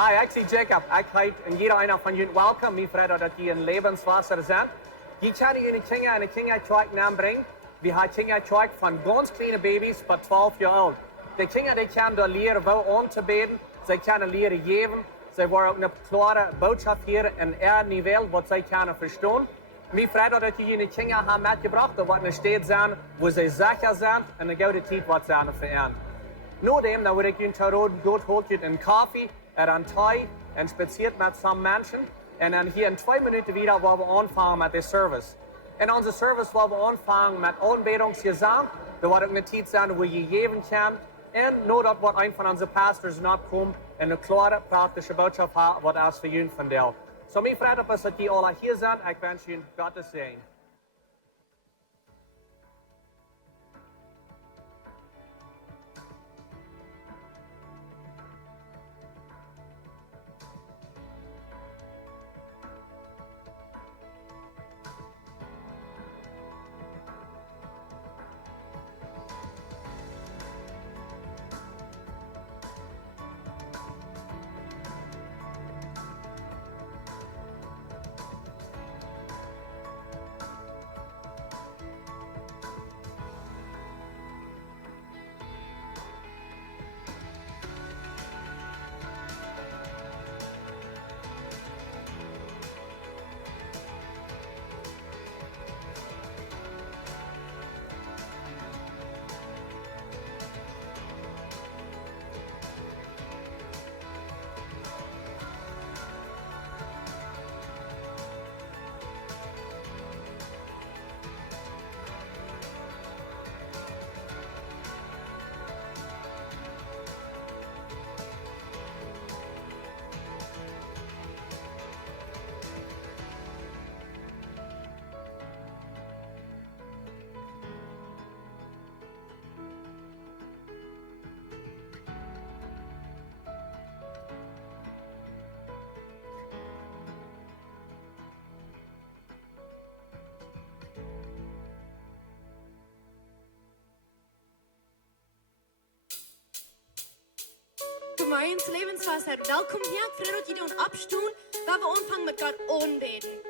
Hi, ik zie Jacob. Ik heet en iedereen van jullie welkom. Mijn vrienden dat jullie in Lebenswasser zijn. Je kan jullie kinderen en een kindertrijk nambrengen. We hebben kindertrijk van ganz kleine baby's tot 12 jaar oud. De kinderen die kunnen daar leren wel aan te beden. Ze kunnen leren geven. Ze worden ook een klare boodschap hier en niveau wat zij kunnen verstaan. Mijn vrienden dat jullie kinderen hebben metgebracht. Dat wordt een stad zijn waar ze zeker zijn en een goede tijd wat ze aan veranderen. Nadem dan word ik jullie terug goed hoort een koffie. Een thee en spaziert met some mensen. En dan hier in 2 minuten weer waar we aanvangen met de service. En onze service waar we aanvangen met aanbedingsgezang. Er wordt ook een tijd zijn waar je geven kan. En nadat wordt een van onze pastors opkomt en een klare praktische boodschap heeft wat als voor jullie vertelt. Zo mijn vrienden, dat jullie alle hier zijn. Ik wens jullie God te zien. Gemeente Lebenswasser, welkom hier. Ik wil dat jullie doen opstaan, waar we aanvangen met God aanbeden.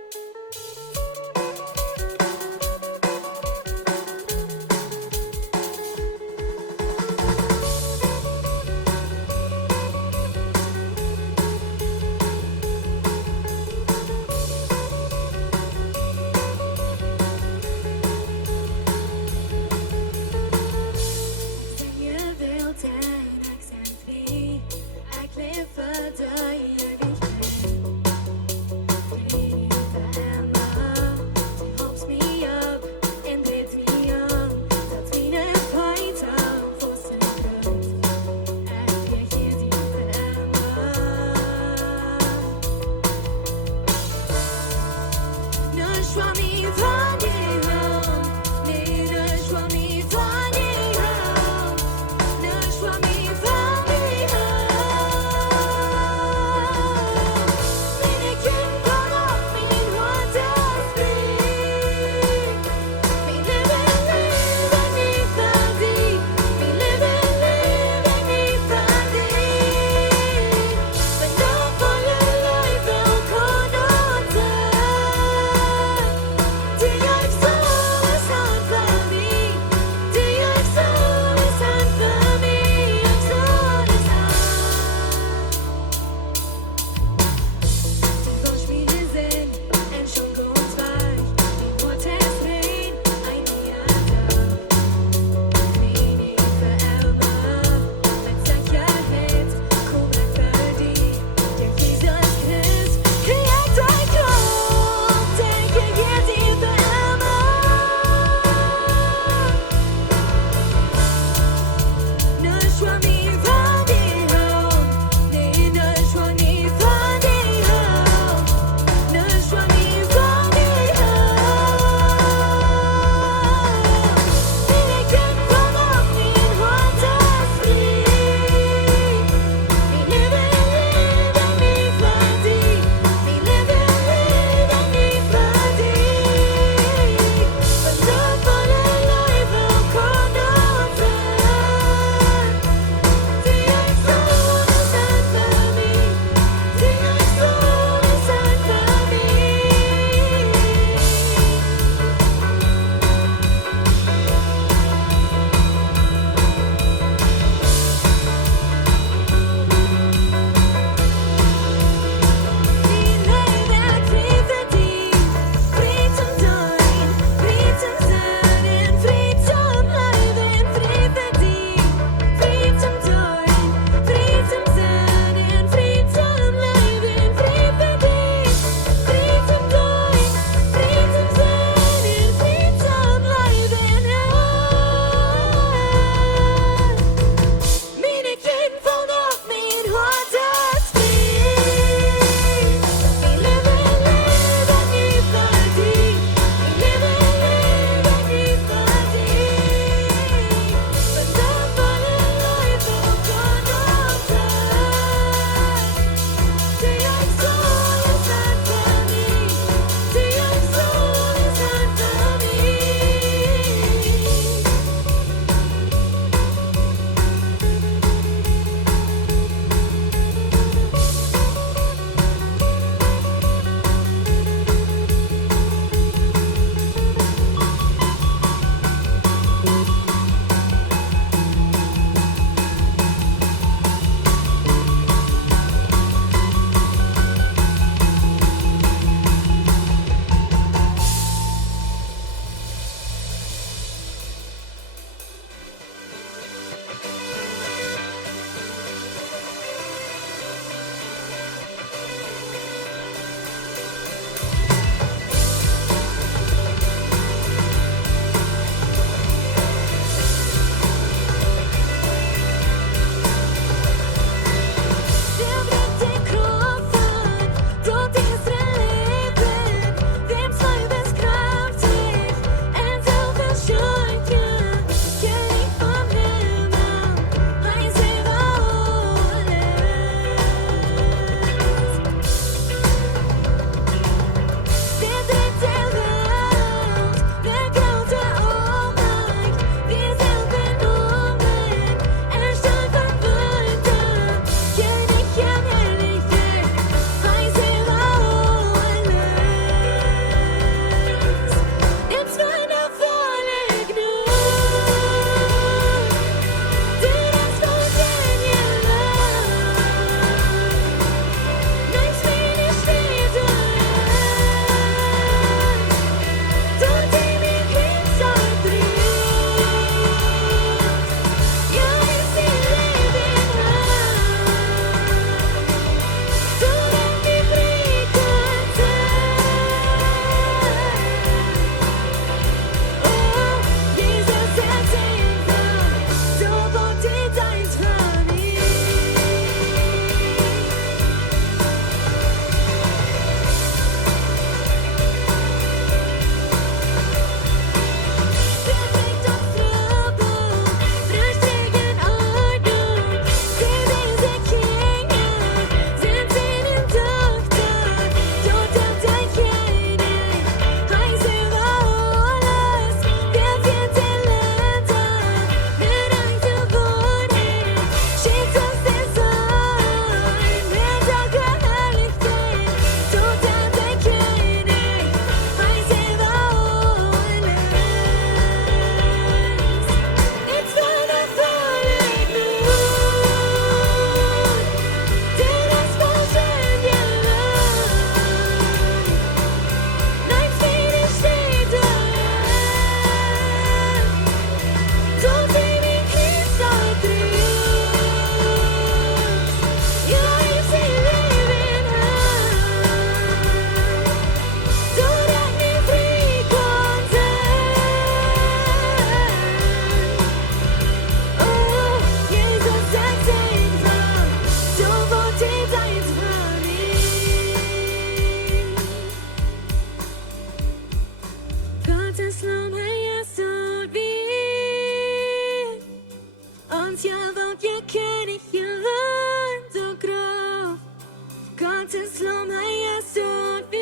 Gottes Lamm, er ist dort wie.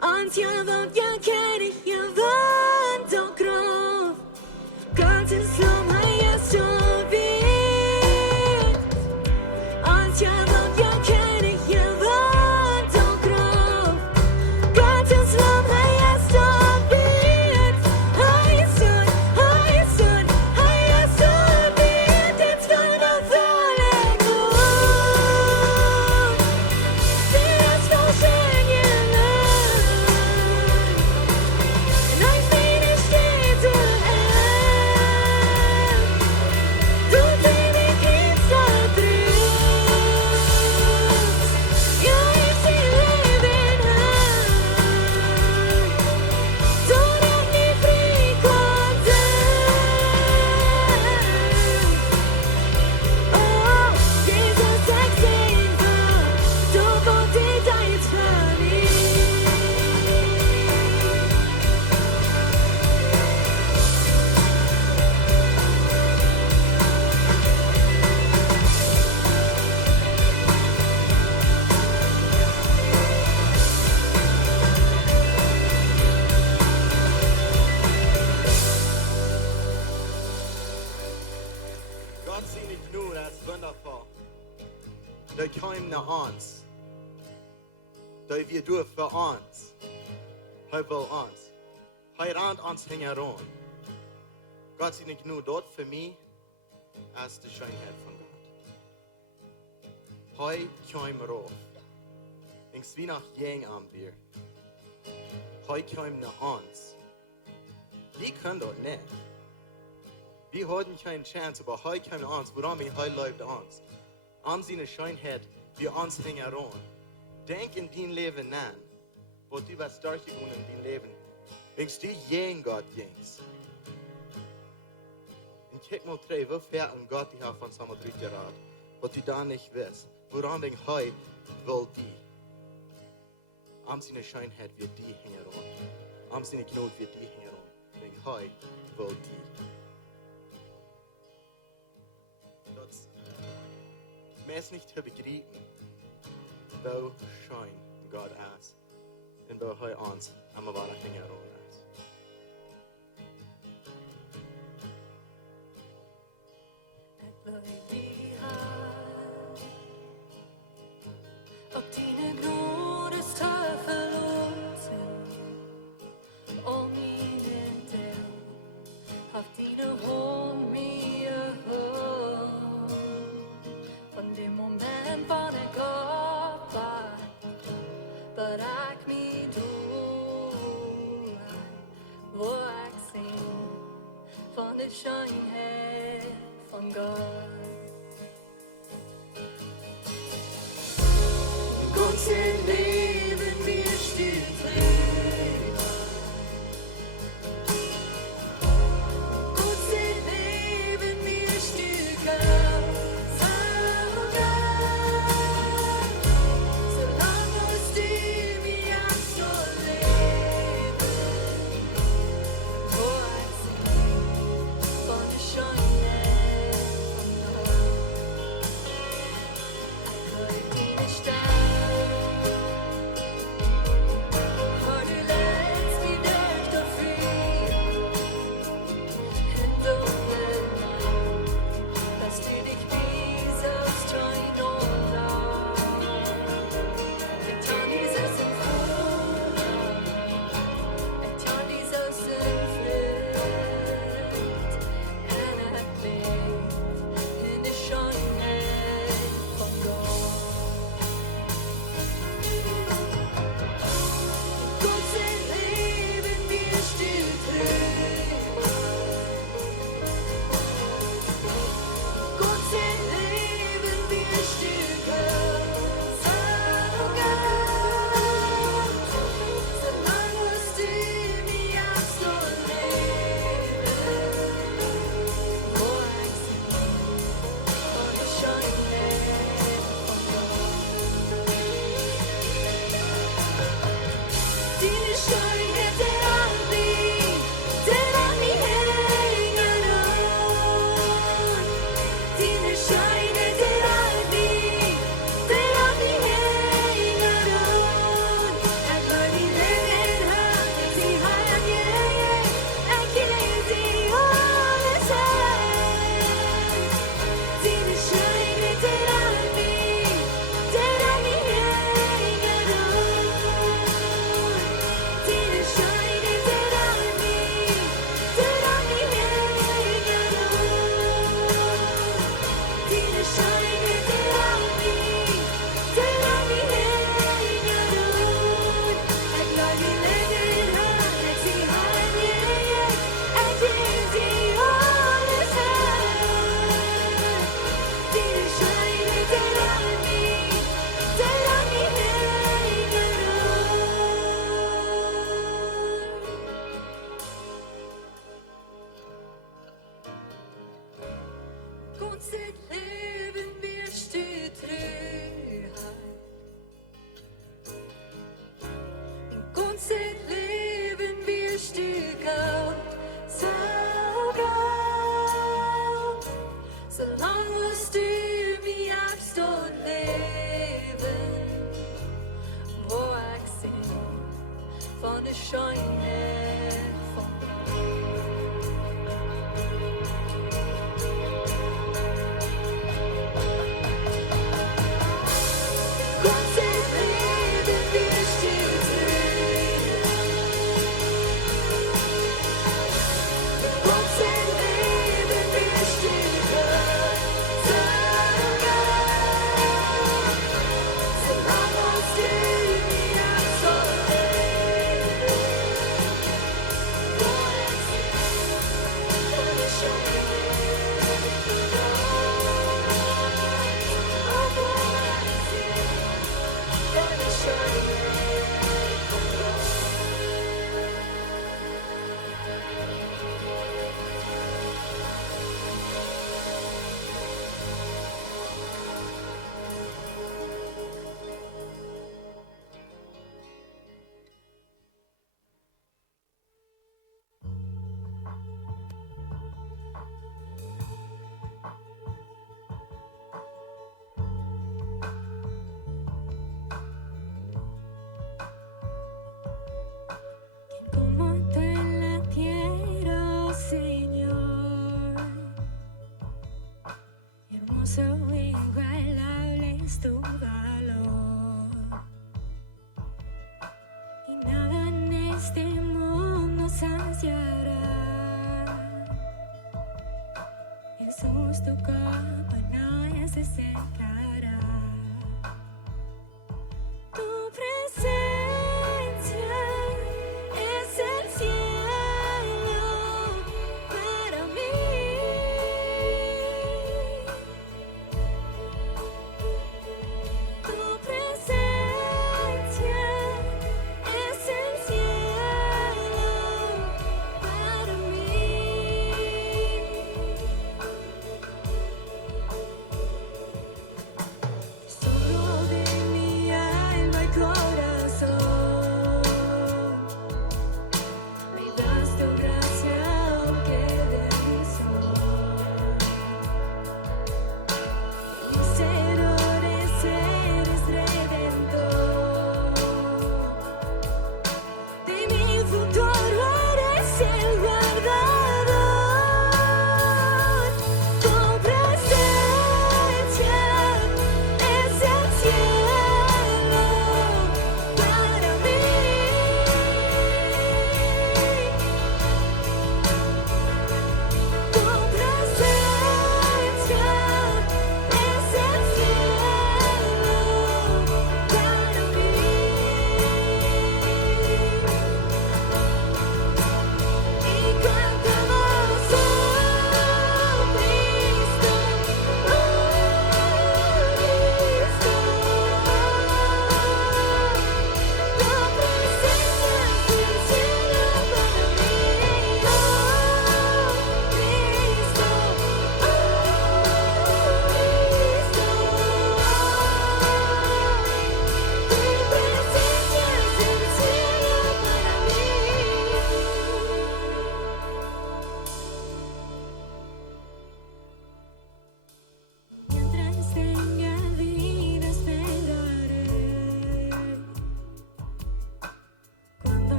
Und ja, wird ja kennig, ja, wird auch groß. Gottes Lamm, er ist dort wie. Und ja, wird ja kennig, ja, wird auch groß. Gottes Lamm, er ist dort wie. Er ist dort, er ist dort, er ist dort wie. Jetzt kann er volle Grund. Sie ist so schön gelöst. Und euch meine Städte du Baby gibst da drin. Ja, ich sie leben so dass die fri konnten. Oh, Jesus, sag selber, du wohnt in dein Familie. Gott sei nicht nur, das ist wundervoll. Da kommen nach uns. Da wir durch für uns. Er will uns. Er rannt uns herum. Gott sei nicht nur dort für mich, als die Schönheit von Gott. Er kommt rauf. Ich wie nach Jeng am Bier. Er kommt nach uns. Wir können dort nicht. Wir hatten keine Chance, aber heute kommt uns, woran wir heute läuft uns. An seine Schönheit, wir uns hängen herum. Denk in dein Leben an, wo du was stark geworden in dein Leben. Denkst du, jeden Gott gingst. Und kick mal drei, wie viel an Gott die hat von Samuel 3 geraten, was du da nicht weißt. Woran denk heute will die. An seine Schönheit wird die hängen herum. An seine Gnade wird die hängen herum. Denk heute will die. Mir ist nicht zu begreifen, wo schön Gott ist und wo er uns am wahre Dinge herum ist. Ob dine Gnade ist verloren, om mine del, auf dine Horn mir hör. Von dem Moment, wann ich Gott war, bereik mich du. Scheune vom Gott sein Leben bestimmt Gott sein Leben bestimmt Como tú en la tierra, oh Señor, hermoso e inigualable es tu valor, y nada en este mundo saciará. Jesús, tu copa no se secará. Tu presencia es el cielo para mí. Tu presencia es el cielo para mí.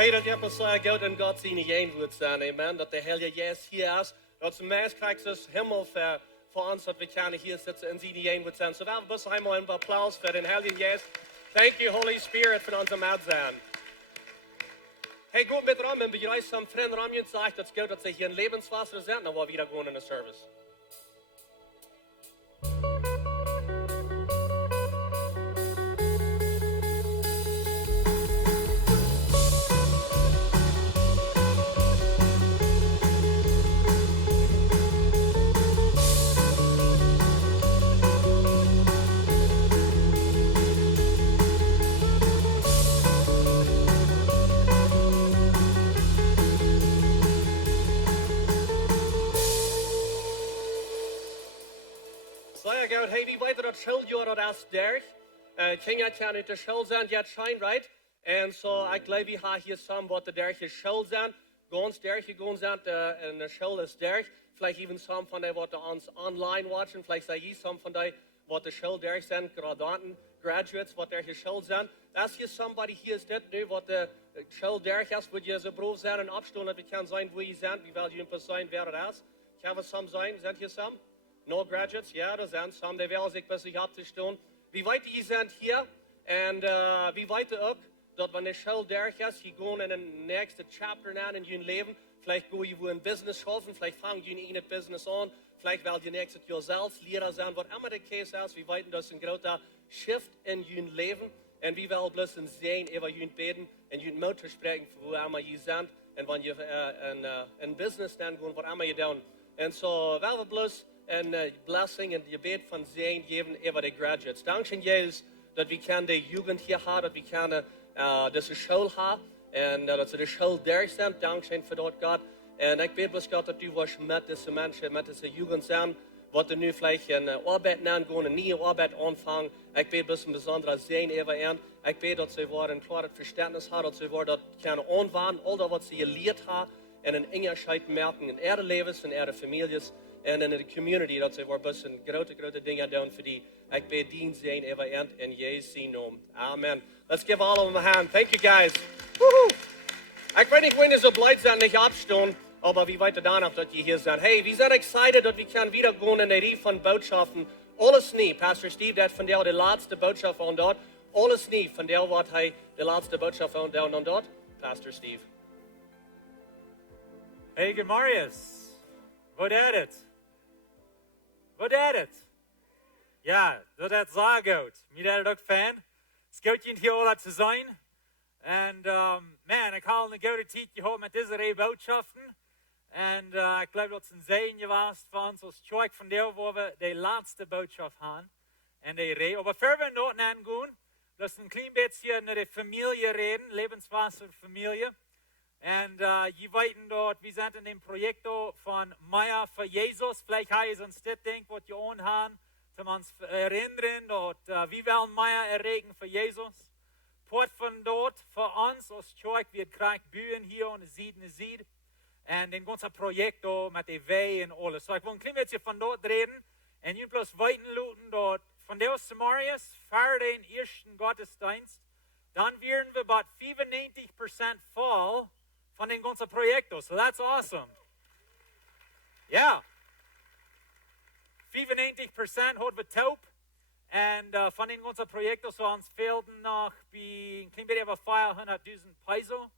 Hey, dat je pas Gott in Gott seine Jen wird sein, amen. Dat der Heilige Geist hier ist, dat zum Meist kriegt das Himmel für uns, dass wir können hier sitzen in seine Jen wird sein. So wir bis einmal einen Applaus für den Heiligen Geist. Thank you, Holy Spirit, für unser Matt sein. Hey, gut mit Ram, wenn wir euch am Freund Ram jetzt sagt, dass Gott, dass sie hier in Lebenswasser sind, dann wollen wir wieder gehen in den Service. Hey, wie weit dat schildjaar dat is derg? King het kan uit de schild zijn, jet shine, right? En zo, ik geloof we hebben hier samen wat de derg is schild zijn. Ganz derg gewoon zijn, en de schild is derg. Vielleicht even samen van die wat ons online watchen. Vielleicht zijn je samen van die wat de schild derg zijn, graduaten, graduates, wat derg is schild zijn. Als hier somebody hier is dit nu, wat de schild derg is, moet je zo brood zijn en opstaan, dat we kan zijn waar je zijn. Wie wil je een zijn, wer dat is? Kan we samen zijn? Zijn hier samen? No graduates, ja, da sind some, die werden sich bis abzustehen. Wie weit die sind hier und wie weit auch, dass wenn der Schule durch ist, die gehen in den nächsten Chapter an in ihrem Leben. Vielleicht gehen sie ein Business schaffen, vielleicht fangen sie ein Business an, vielleicht werden sie nächstes Jahr selbst Lehrer sein, was immer der Case ist. Wir weiten das ein großer Shift in ihrem Leben und wir wollen bloß sehen, über ihr beten und ihr Mut sprechen, wo immer ihr sind und wenn ihr in Business dann gehen, was immer ihr tun. Und so, wollen wir bloß en blessing en gebed van zijn geven over de graduates. Dankzij Jezus dat we kan de jugend hier hebben, dat we kan deze school hebben en dat ze de school daar zijn. Dankzij voor dat God. En ik weet God dat u was met deze mensen, met deze jugend zijn, wat er nu vielleicht een arbeid aangaan, een nieuwe arbeid aanvangen. Ik weet dat een bijzondere zijn over hen. Ik weet dat ze worden een klaar verständnis hebben, dat ze worden dat kunnen aanwenden, al dat wat ze geleerd hebben en een engerscheid merken in ihre levens, in ihre families. En in de community, dat ze voor best een grote dingen doen voor die. Ik bedien zijn even in Jezus naam. Amen. Let's give all of them a hand. Thank you guys. Woohoo. Ik weet niet wanneer ze blij zijn, niet opstaan, aber wie weit danach, dat je hier zijn. Hey, we zijn excited dat we kan wieder gaan in de rie van boodschappen. Aules Nie, Pastor Steve, dat van de laatste boodschap aan dat. Aules Nie, van de wat hij de laatste boodschap aan dat. Pastor Steve. Hey, good Marius. Wat is het? Wat is het? Ja, dat is zo goed. Mij dat ook fijn. Het is goed hier alle te zijn. En man, ik haal een goede tijd gehad met deze rij boodschappen. En ik geloof dat het een zegen geweest van ons als kerk van deel waar we de laatste boodschap hebben. En de rij. Maar voor we nog aangaan, laten we een klein beetje naar de familie reden, Lebenswasser familie. En je weet dat we zijn in een project van Meier voor Jezus. Vielleicht ga je ons dit denken wat je aanhaan. Om ons herinneren dat we willen Meier erregen voor Jezus. Port van dort voor ons als kerk. We krijgen buren hier aan de zijd. En een ganze project met de wei en alles. So ik wil een klein beetje van dort reden. En je plus weten laten dat van deze Samarias voor de eerste gottesdienst. Dan werden we bij 95% vol. Van den ganzen Projekten. So that's awesome. Ja. 95% hadden we taub. En van den ganzen Projekten so ons fehlten nog bij een klein beetje over 400.000 peso.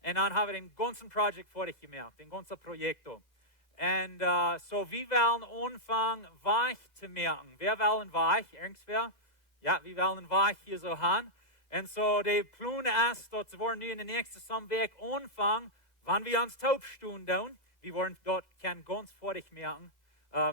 En dan hebben we den ganzen Projekt fertig gemacht. Den ganzen Projekten. En so we willen anfangen weich te merken. Wer willen weich? Irgendwer? Ja, we willen weich hier so haben. En zo de plan is dat we nu in de nächste Samweek aanvangen, wanneer we ons taubstunden doen. We worden dat kan ganz fertig merken,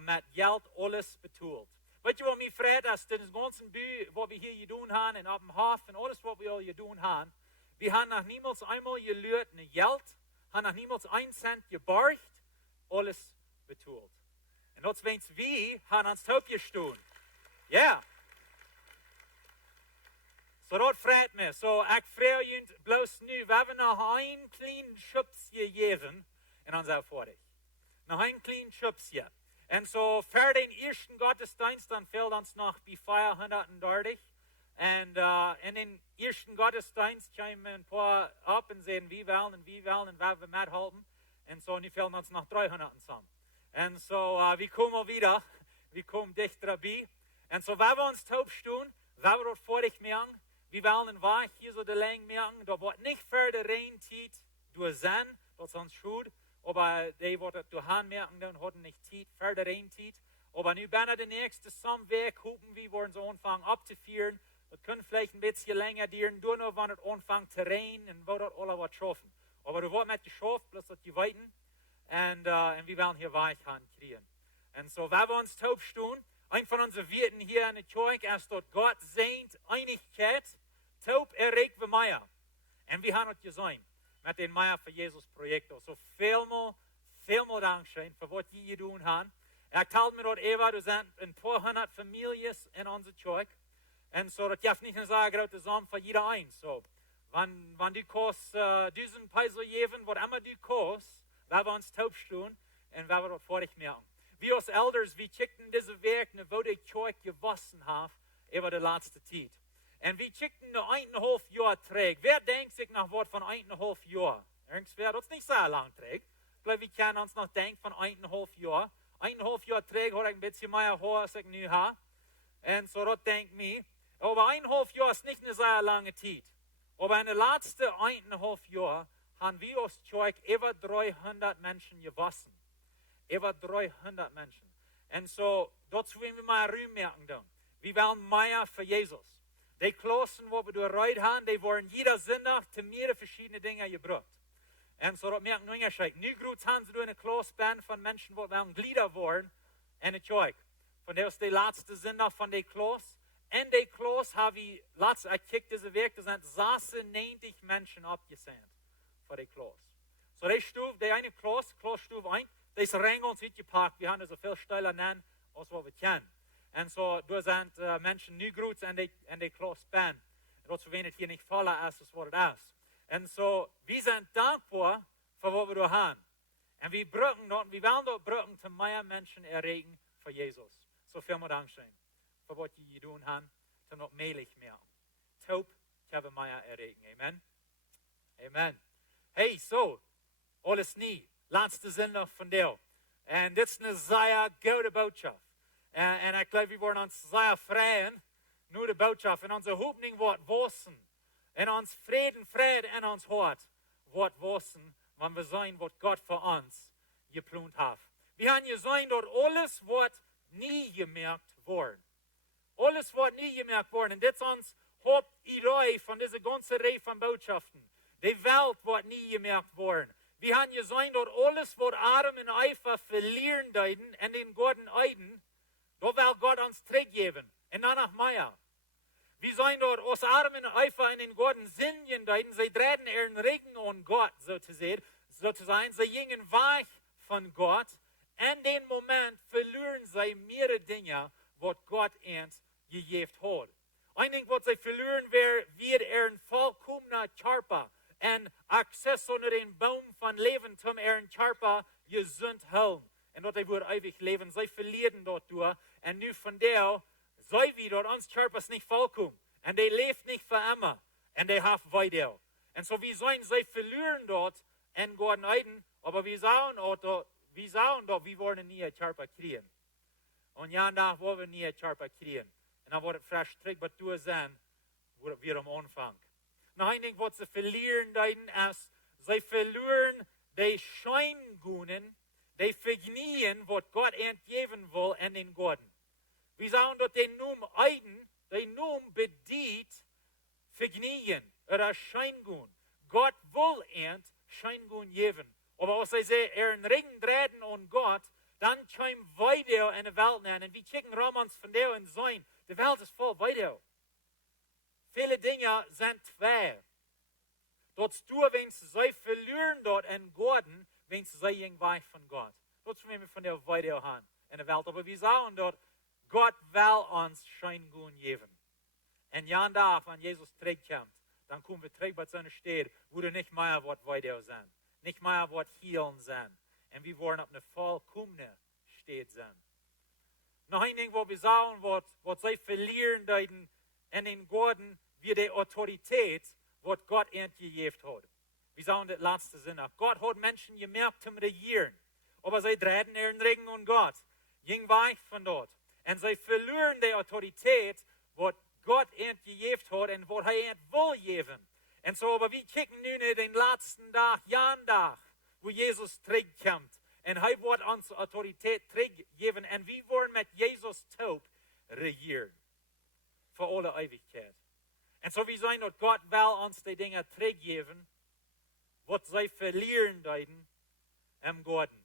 met geld alles betaald. Weet je wat mij vreet is, dat is ganze bu wat we hier gedaan hebben en op dem Hof en alles wat we al gedaan hebben. We hebben nog niemals eenmaal geleerd naar geld, hebben nog niemals 1 cent geborgd, alles betaald. En dat wens we hebben ons taubgestonden. Ja. Yeah. So dat vreet me. So ik vraag je bloos nu, we hebben nog een klein schubsje gegeven en dan zijn we fertig. Nog een klein schubsje. En so voor den eersten gottesdienst, dan fehlt ons nog bij 430. Und in den ersten Gottesdienst kamen ein paar ab und sehen, wie wollen und wer wir mithalten. Und so, und die fehlen uns noch 300 zusammen. Und so, wir kommen wieder, wir kommen dicht dabei. Und so, wenn wir uns taub stehen, wenn wir dort vor dich merken, wir wollen einen Weg hier so der Länge merken, da wird nicht für die Reintiet durch sein, das ist uns schuld, aber die wird durch Hand merken, dann hat nicht Tiet für die Reintiet. Aber nu ben de nächste Samweg gucken, wie wir uns anfangen abzuführen. Das können vielleicht ein bisschen länger dauern, nur noch, wenn es anfängt zu regnen und wo dort alle was schaffen. Aber du wirst nicht geschafft, bloß dass die weiten. Und wir werden hier Weichhand kriegen. Und so, wenn wir uns taub stehen, ein von unseren Wirten hier in der Kirche ist dort Gott sehnt Einigkeit, taub erregt wie Meier. Und wir haben es gesehen mit dem Meier für Jesus Projekt. So vielmal Dankeschön für was die getan haben. Teilt mir dort Eva, du sind ein paar hundert Familien in unserer Kirche. Und so, das darf nicht nur sagen, das ist für jeder eins. So, wenn du kannst, diesen Peisel geben, was immer du kannst, werden wir uns taub stehen und werden wir dort vor dich merken. Wir als Elders, wir checkten diese Werk, wo die Kirche gewassen hat, über die letzte Zeit. Und wir checkten noch 1,5 Jahr trägt. Wer denkt sich nach Wort von 1,5 Jahr? Irgendwer, das nicht sehr lang trägt. Ich glaube, wir können uns noch denken von 1,5 Jahr. 1,5 Jahr trägt, habe ich ein bisschen mehr Haar, als ich nu habe. Und so, das denkt mir. Aber 1,5 Jahr ist nicht eine sehr lange Zeit. Aber in den letzten 1,5 Jahren haben wir als Kirche über 300 Menschen gewassen. Über 300 Menschen. Und so, dazu wollen wir mal merken dann. Wir wollen mehr für Jesus. Die Klassen, wo wir durch haben, die wollen jeder Sonntag zu mehreren verschiedenen Dingen gebracht. Und so, das merken wir nicht. Nu gut haben sie eine Klasse von Menschen, die wollen Glieder wollen in der Kirche. Von der ist die letzte Sonntag von der Klasse. In der Klasse habe ich, ich kicke diese Werk, da sind 96 Menschen abgesandt für die Klasse. So, die eine Klasse Stufe 1, das ist rein uns gepackt. Wir haben so viel steiler nennen, als wir kennen. Und so, da sind Menschen nu gut in der Klasse bin. Dazu wenig hier nicht fallen, als es was es ist. Und so, wir sind dankbar für was wir da haben. Und wir wollen dort brücken, zu mehr Menschen erregen für Jesus. So viel mal Dankeschön für was die getan haben, zu noch mehlig mehr. Taub, ich habe mehr erregen. Amen. Amen. Hey, so, Aules Nie, letzte Sendung von dir. Und das ist eine sehr gute Botschaft. Und ich glaube, wir wollen uns sehr freuen, nur die Botschaft. Und unser Hoffnung wird wachsen. Und uns Frieden in uns Hort wird wachsen, wenn wir sehen, was Gott für uns geplant hat. Wir haben gesehen, dass alles wird nie gemerkt worden. Alles wird nie gemerkt worden. Und das ist uns Hauptidee von dieser ganzen Reihe von Botschaften. Die Welt wird nie gemerkt worden. Wir haben gesehen, dass alles, was Adam und Eva verlieren deuten in den guten Eiden, da will Gott uns zurückgeben. Und danach mehr. Wir sehen dort, aus Adam und Eva in den guten Sinnen deuten, sie drehen ihren Regen an Gott, so zu sein. Sie gingen weg von Gott. In dem Moment verlieren sie mehrere Dinge, was Gott uns gegeben hat. Ein Ding, was sie verlieren, wird ihren vollkommener Körper und Access unter den Baum von Leben zum ihren Körper gesund halten. Und dort wird ewig leben. Sie verlieren dort durch. Und nu von der, sei wie dort, uns Körper ist nicht vollkommen. Und die lebt nicht für immer. Und die haben weiter. Und so wie sollen sie verlieren dort in Gott Eiden, aber wir sagen dort, wir wollen nie einen Körper kriegen. Und ja, da wollen wir nie einen Körper kriegen. Und dann wird es frisch zurück, was du sein, wo wir am Anfang. Noch ein Ding, was sie verlieren, ist, sie verlieren die Scheingunen, die Vergnügen, was Gott entgeben will in den Guten. Wir sagen dort, den Numen Eiden, den Numen bedient Vergnügen oder Scheingun. Gott will Scheingun geben. Aber als sie ihren Ring drehen an Gott, dann kommen weiter in der Welt an. Und wir checken Romans von der und sein, die Welt ist voll weiter. Viele Dinge sind zwei. Dort du, wenn sie verlieren dort in Gott, wenn sie gehen weg von Gott. Dort wollen wir von der weiter haben in der Welt. Aber wir sagen dort, Gott will uns Scheingun geben. Und ja, da, wenn Jesus zurückkommt, dann kommen wir zurück, was seine steht, wo du nicht mehr wird weiter sein. Nicht mehr wird healen sein. Und wir wollen auf eine vollkommene State sein. Noch ein Ding, wo wir sagen, was sie verlieren deuten en den Gorden wie die Autorität, was Gott gegeben hat. Wir sagen das letzte Sinn auch. Gott hat Menschen gemerkt zum Regieren, aber sie drehen ihren Regen und Gott. Ging weich von dort. Und sie verlieren die Autorität, was Gott gegeben hat und was er will geben. Und so, aber wir kicken nun in den letzten Tag, Jahrentag, wo Jesus zurückkommt. Und er wird uns Autorität zurückgeben. Und wir wollen mit Jesus taub regieren. Für alle Ewigkeit. Und so, wir sagen, dass Gott will uns die Dinge zurückgeben, was sie verlieren deuten im Garten.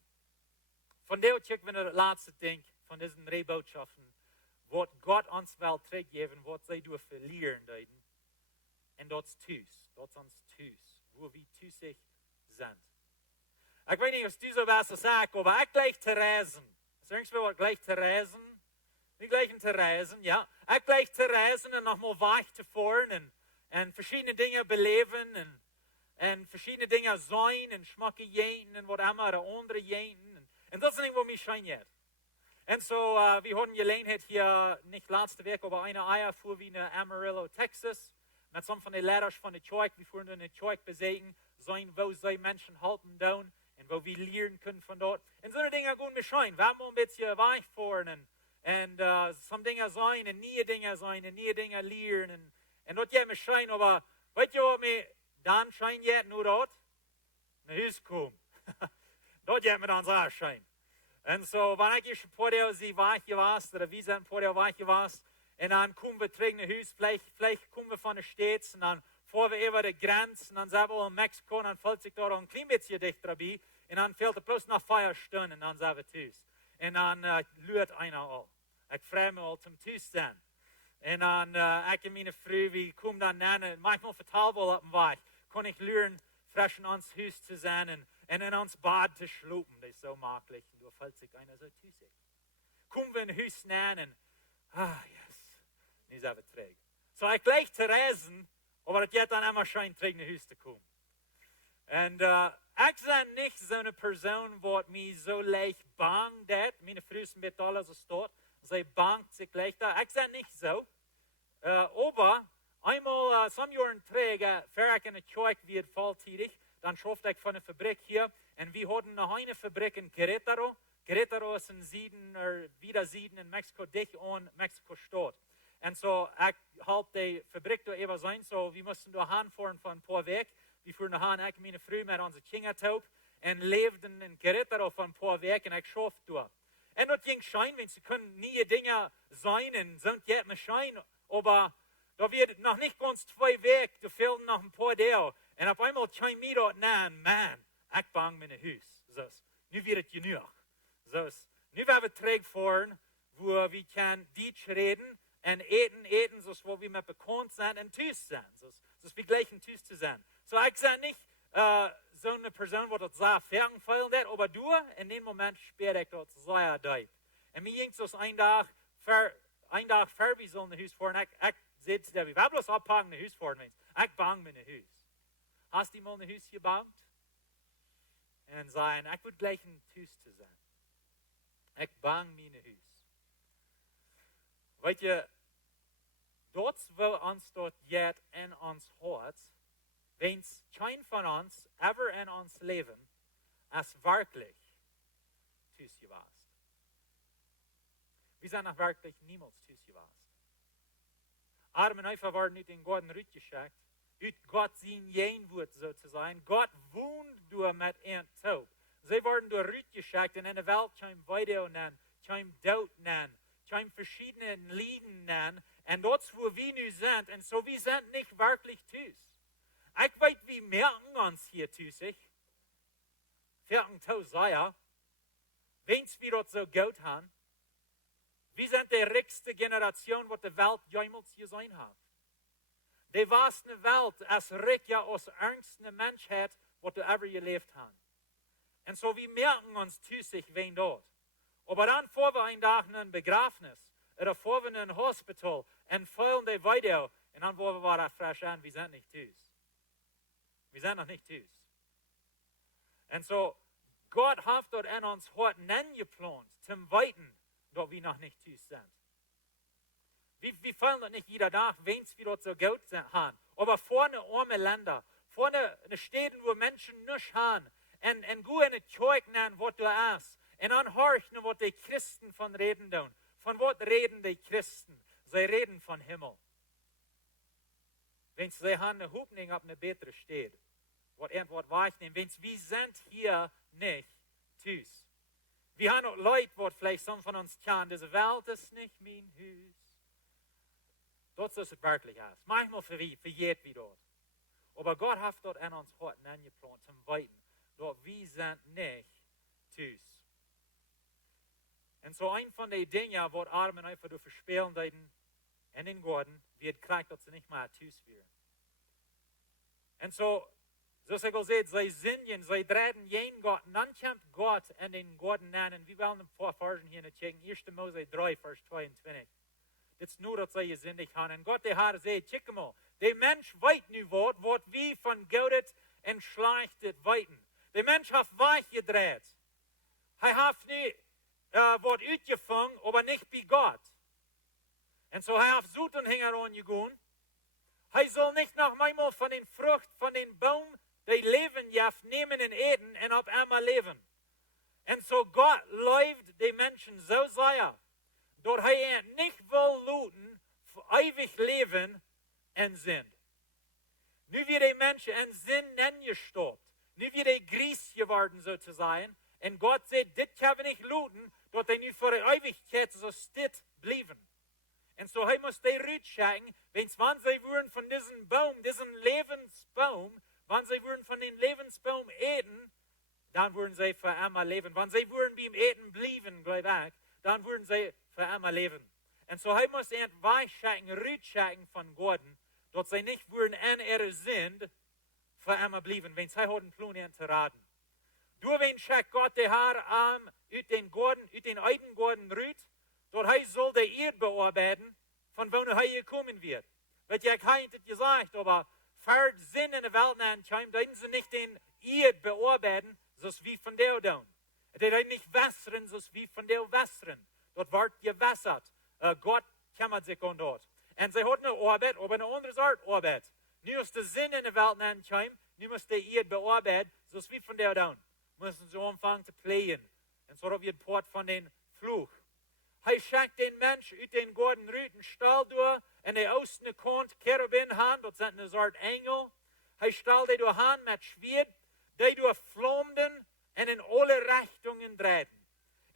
Von der check, wenn du das letzte Ding von diesen drei Botschaften, was Gott uns will zurückgeben, was sie durch verlieren deuten. Und das tust. Das uns tust. Wo wir tüßig sind. Ich weiß nicht, ob du so was sagst, aber ich gleich Theresen. Sagst du, was gleich Theresen? Wir gleichen Theresen, ja. Ich gleich Theresen und nochmal weich zu fahren und verschiedene Dinge beleben und verschiedene Dinge sein und schmacke jenen und was immer, oder andere jenen. Und das ist nicht, wo mich scheint jetzt. Und so, wir hatten Gelegenheit hier, nicht letzte Woche, aber eine Eier fuhr wie nach Amarillo, Texas. Mit some von den Lehrern von der Kirche, wir fuhren in der Kirche besehen, sein, wo sie Menschen halten down und wo wir lernen können von dort. Und so eine Dinge gehen mir schein. Wir haben ein bisschen weich fahren und some Dinge sein und neue Dinge sein und neue Dinge lernen. Und dort geht mir schein, aber weißt du, was mir dann schein jetzt nur dort? Nach Hause kommen. Dort geht mir dann so schein. Und so, wenn ich ein paar Jahre sie weich warst, oder wir sind ein paar Jahre weich warst, und dann kommen wir zurück nach Hause, vielleicht kommen wir von den Städten, und dann fahren wir über die Grenze, und dann sind wir in Mexiko, und dann fällt sich da ein klein bisschen dicht dabei, und dann fehlt er bloß noch 4 Stunden, und dann sind wir Tüß. Und dann lügt einer an. Ich freue mich all zum Tüß sein. Und dann, ich und meine Frau, wir kommen dann an, manchmal verteilt wir auf dem Weg, kann ich lernen, frisch in uns Haus zu sein, und in uns Bad zu schlafen. Das ist so möglich, und da fällt sich einer so tüßig. Kommen wir in den Haus an, und, yes. Nu zijn we terug. So ik gleich Theresen, aber het gaat dan immer schijn terug naar huis te komen. En ik ben niet zo'n persoon wat mij zo leicht bang deed. Mijn vrouw is een beetje alles zo staat. Zij bangt zich leicht daar. Ik ben niet zo. Aber einmal, some jaren terug, ver ik in de kerk weer voltijdig, dan schafte ik van een fabriek hier. En we hadden nog een fabriek in Querétaro. Querétaro is in Süden, wieder Süden in Mexiko, dicht aan Mexiko-Stadt. En so, ik had de fabriek door even zijn, so we moesten door aanvoeren van een paar weken. We voeren aan, ik en mijn vrouw met onze kinderen taub en leefden in Querétaro van een paar weken en ik schafte door. En dat ging schijn, want ze kunnen nieuwe dingen zijn en zo'n gaat me schijn, aber da wird het nog niet ganz 2 weken, da fehlten nog een paar dagen. En op einmal kwam mij dat aan, man, ik bang mijn huis. Dus, nu wird het genoeg. Dus, nu werden we terugvoeren, wo we kunnen Deutsch reden, en eten, zoals wat we met bekend zijn en thuis zijn. Zoals we gleichen thuis te zijn. So, ik ben niet zo'n persoon wat dat zeer vergevuld heeft, aber du, in dem Moment speer ik dat zeer diep. En mij ging zoals een dag ver we zullen naar huis voeren. Ik zei te Debbie, we hebben ons ophangen naar huis voeren. Ik bang me naar huis. Hast du mal naar huis gebangt? En zei, ik wil gleichen thuis te zijn. Ik bang me naar huis. Weet je, dat wil ons dat jet in ons hart, wens geen van ons ever in ons leven als werkelijk thuisgeweest. We zijn nog werkelijk niemals thuisgeweest. Adam en Eva worden uit den Garten uitgeschickt, uit Gott zijn Jeenwoord sozusagen. Gott woont door met een taub. Zij worden door uitgeschickt en in de wereld zijn weiden en zijn dood en zijn verschiedene Lieden en dat is wo wir nu sind. En so, wir sind nicht wirklich thuis. Ich weiß, wir merken uns hier thuisig. Merken to sehr. Wenn's wir dort so gut haben. Wir sind die reichste Generation, was die Welt jemals gesehen hat. Die wahrste Welt, als reicher als ernste Menschheit, was du ever gelebt hast. Und so, wir merken uns thuisig, wen dort. Aber dann fahren wir einen Tag in ein Begrafnis oder fahren wir in ein Hospital und füllen die Video und dann wollen wir da frisch an, wir sind nicht thuis. Wir sind noch nicht thuis. Und so, Gott hat dort in uns Hort geplant, zum Weiten, dass wir noch nicht thuis sind. wie fallen das nicht jeder Tag, wenn es wieder so gut haben. Aber vorne arme Länder, vorne eine Städte, wo Menschen nicht haben, und gut in die Kirche nennen, was du hast, und anhorchen, was die Christen von reden tun. Von was reden die Christen? Sie reden von Himmel. Wenn sie haben eine Hoffnung auf eine bessere Stadt, was irgendwas wahrnehmen, wenn wir sind hier nicht Tus. Wir haben auch Leute, die vielleicht some von uns kennen, diese Welt ist nicht mein Haus. Dort ist es wirklich aus. Manchmal verjährt wie dort. Aber Gott hat dort an uns Horten angeplant zum Weiten. Dort wir sind nicht Tus. Und so ein von den Dingen, wo Armen einfach durch verspielen werden, in den Garten, wird kriegt, dass sie nicht mehr Tus werden. Und so ich gesagt, sie singen, sie treten jeden Gott, und dann kommt Gott in den Garten nennen. Wir wollen ein paar Versen hier nicht checken. 1. Mose 3, Vers 22. Das ist nur, dass sie gesündigt haben. Und Gott, der Herr, sagt, check mal, der Mensch weiß nicht, was wie von Gott entschleichtet weiten. Der Mensch hat weich gedreht. Er hat nicht was uitgefangen, aber nicht bei Gott. Und so er hat Sud und Hänger angegangen. Er soll nicht noch einmal von den Frucht, von den Baum, der Leben jaft, nehmen in Eden und auf einmal leben. Und so Gott läuft die Menschen so sehr, dass er nicht will looten, ewig leben und sind. Nu wird die Menschen in Sinn gestorben. Nu wird die Grieß geworden, sozusagen. Und Gott sagt, das kann wir nicht looten, dass die nu für die Ewigkeit so still bleiben. Und so er muss die rückschauen, wenn sie würden von diesem Baum, diesem Lebensbaum, wenn sie würden von dem Lebensbaum eten, dann würden sie für einmal leben. Wenn sie würden beim Eten bleiben, gleich dann würden sie für einmal leben. Und so er muss weichschauen, rückschauen von Gott, dass sie nicht würden an ihre Sinn für einmal bleiben, wenn sie heute Plan zu raten. Durch wen schickt Gott der Herr aus den Garten, aus den eigenen Garten rüt, dort er soll der Erde bearbeiten, von wo er gekommen wird. Wird ja kein gesagt, aber für Sinn in der Welt ankommt, dann sie nicht den Erde bearbeiten, so wie von der down. Die nicht wässern, so wie von der wässern. Dort wird gewässert. Gott kümmert sich um dort. Und sie hat eine Arbeit, aber eine andere Art Arbeit. Nu ist der Sinn in der Welt ankommt, nu muss der Erde bearbeiten, so wie von der down. Müssen sie anfangen zu pflegen. Und so wird Port von den Fluch. Er schickt den Mensch aus den Garten Rüten Stall durch, und der außen Kant Cherubin haben, das sind eine Art Engel. Er stellt die durch Hand mit Schwert, die durch Flammen und in alle Richtungen treten.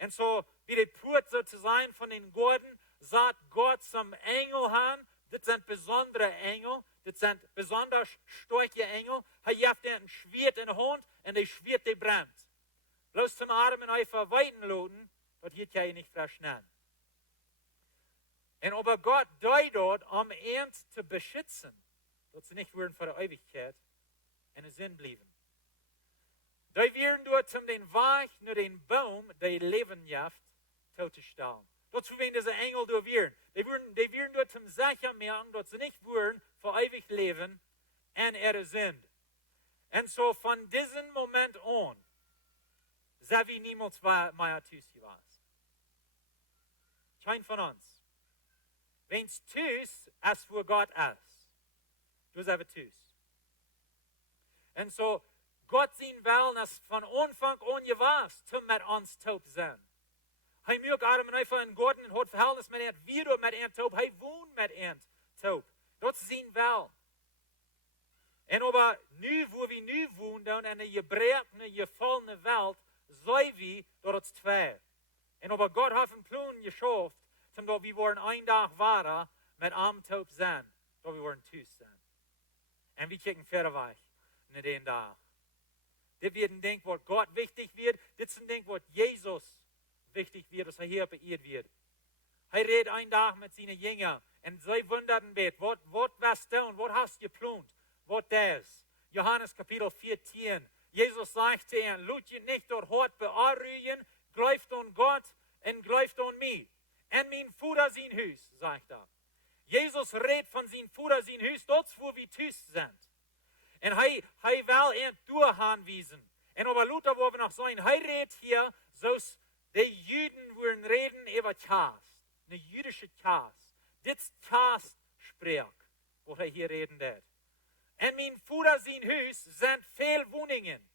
Und so, wie die Port sozusagen von den Garten, sagt Gott zum Engel haben, das sind besondere Engel, das sind besonders starke Engel. Er hat ein Schwert in der Hand, und der Schwert, der brennt. Bloß zum Armen einfach weiten lassen, das hier kann ich nicht verschneiden. Und aber Gott dort, um ihn zu beschützen, dass sie nicht würden für die Ewigkeit in den Sinn bleiben. Die werden dort um den Weg, nur den Baum, der Leben jaft, totzustellen. Dazu werden diese Engel dort werden. Die werden dort zum Sicher merken, dass sie nicht würden für ewig leben in ihre Sinn. Und so von diesem Moment an, sei wie niemals mehr Tus gewesen. Kein von uns. Wenn es Tus, als für Gott ist, du sagst Tus. Und so, Gott sehen will, dass von Anfang an gewesen, zum mit uns taub sein. Er mögt Adam einfach in Gott und hat Verhältnis mit ihm, wieder mit ihm taub, er wohnt mit ihm taub. Das sehen will. Und aber nu, wo wir nu wohnen, in einer gebrochenen, gefallenen Welt, sei wie dort es zwei. Und aber Gott hat einen Plan geschafft, zum dass wir wollen ein Tag waren, mit einem taub sein, dass wir wollen Tus sein. Und wir kicken verder weg, in den Tag. Das wird ein Ding, was Gott wichtig wird, das ist ein Ding, was Jesus wichtig wird, dass er hier beirrt wird. Er redet einen Tag mit seinen Jüngern, und sie wunderten wird, was warst du und was hast du geplant? Was das? Johannes Kapitel 14. Jesus sagte ihnen, lut je nicht dort hart bearruhen, greift an Gott und greift an mich. En mein Vater sein Haus, sagt er. Jesus redet von sein Vater sein Haus, dort wo wir Tus sind. Und er will ihn durchanweisen. Und aber Luther, wo wir noch sein, er redet hier, so die Juden würden reden über Chaos, eine jüdische Chaos. dit kast spreek, wat hij hier reden deed. En mijn vader zijn huis zijn veel woningen.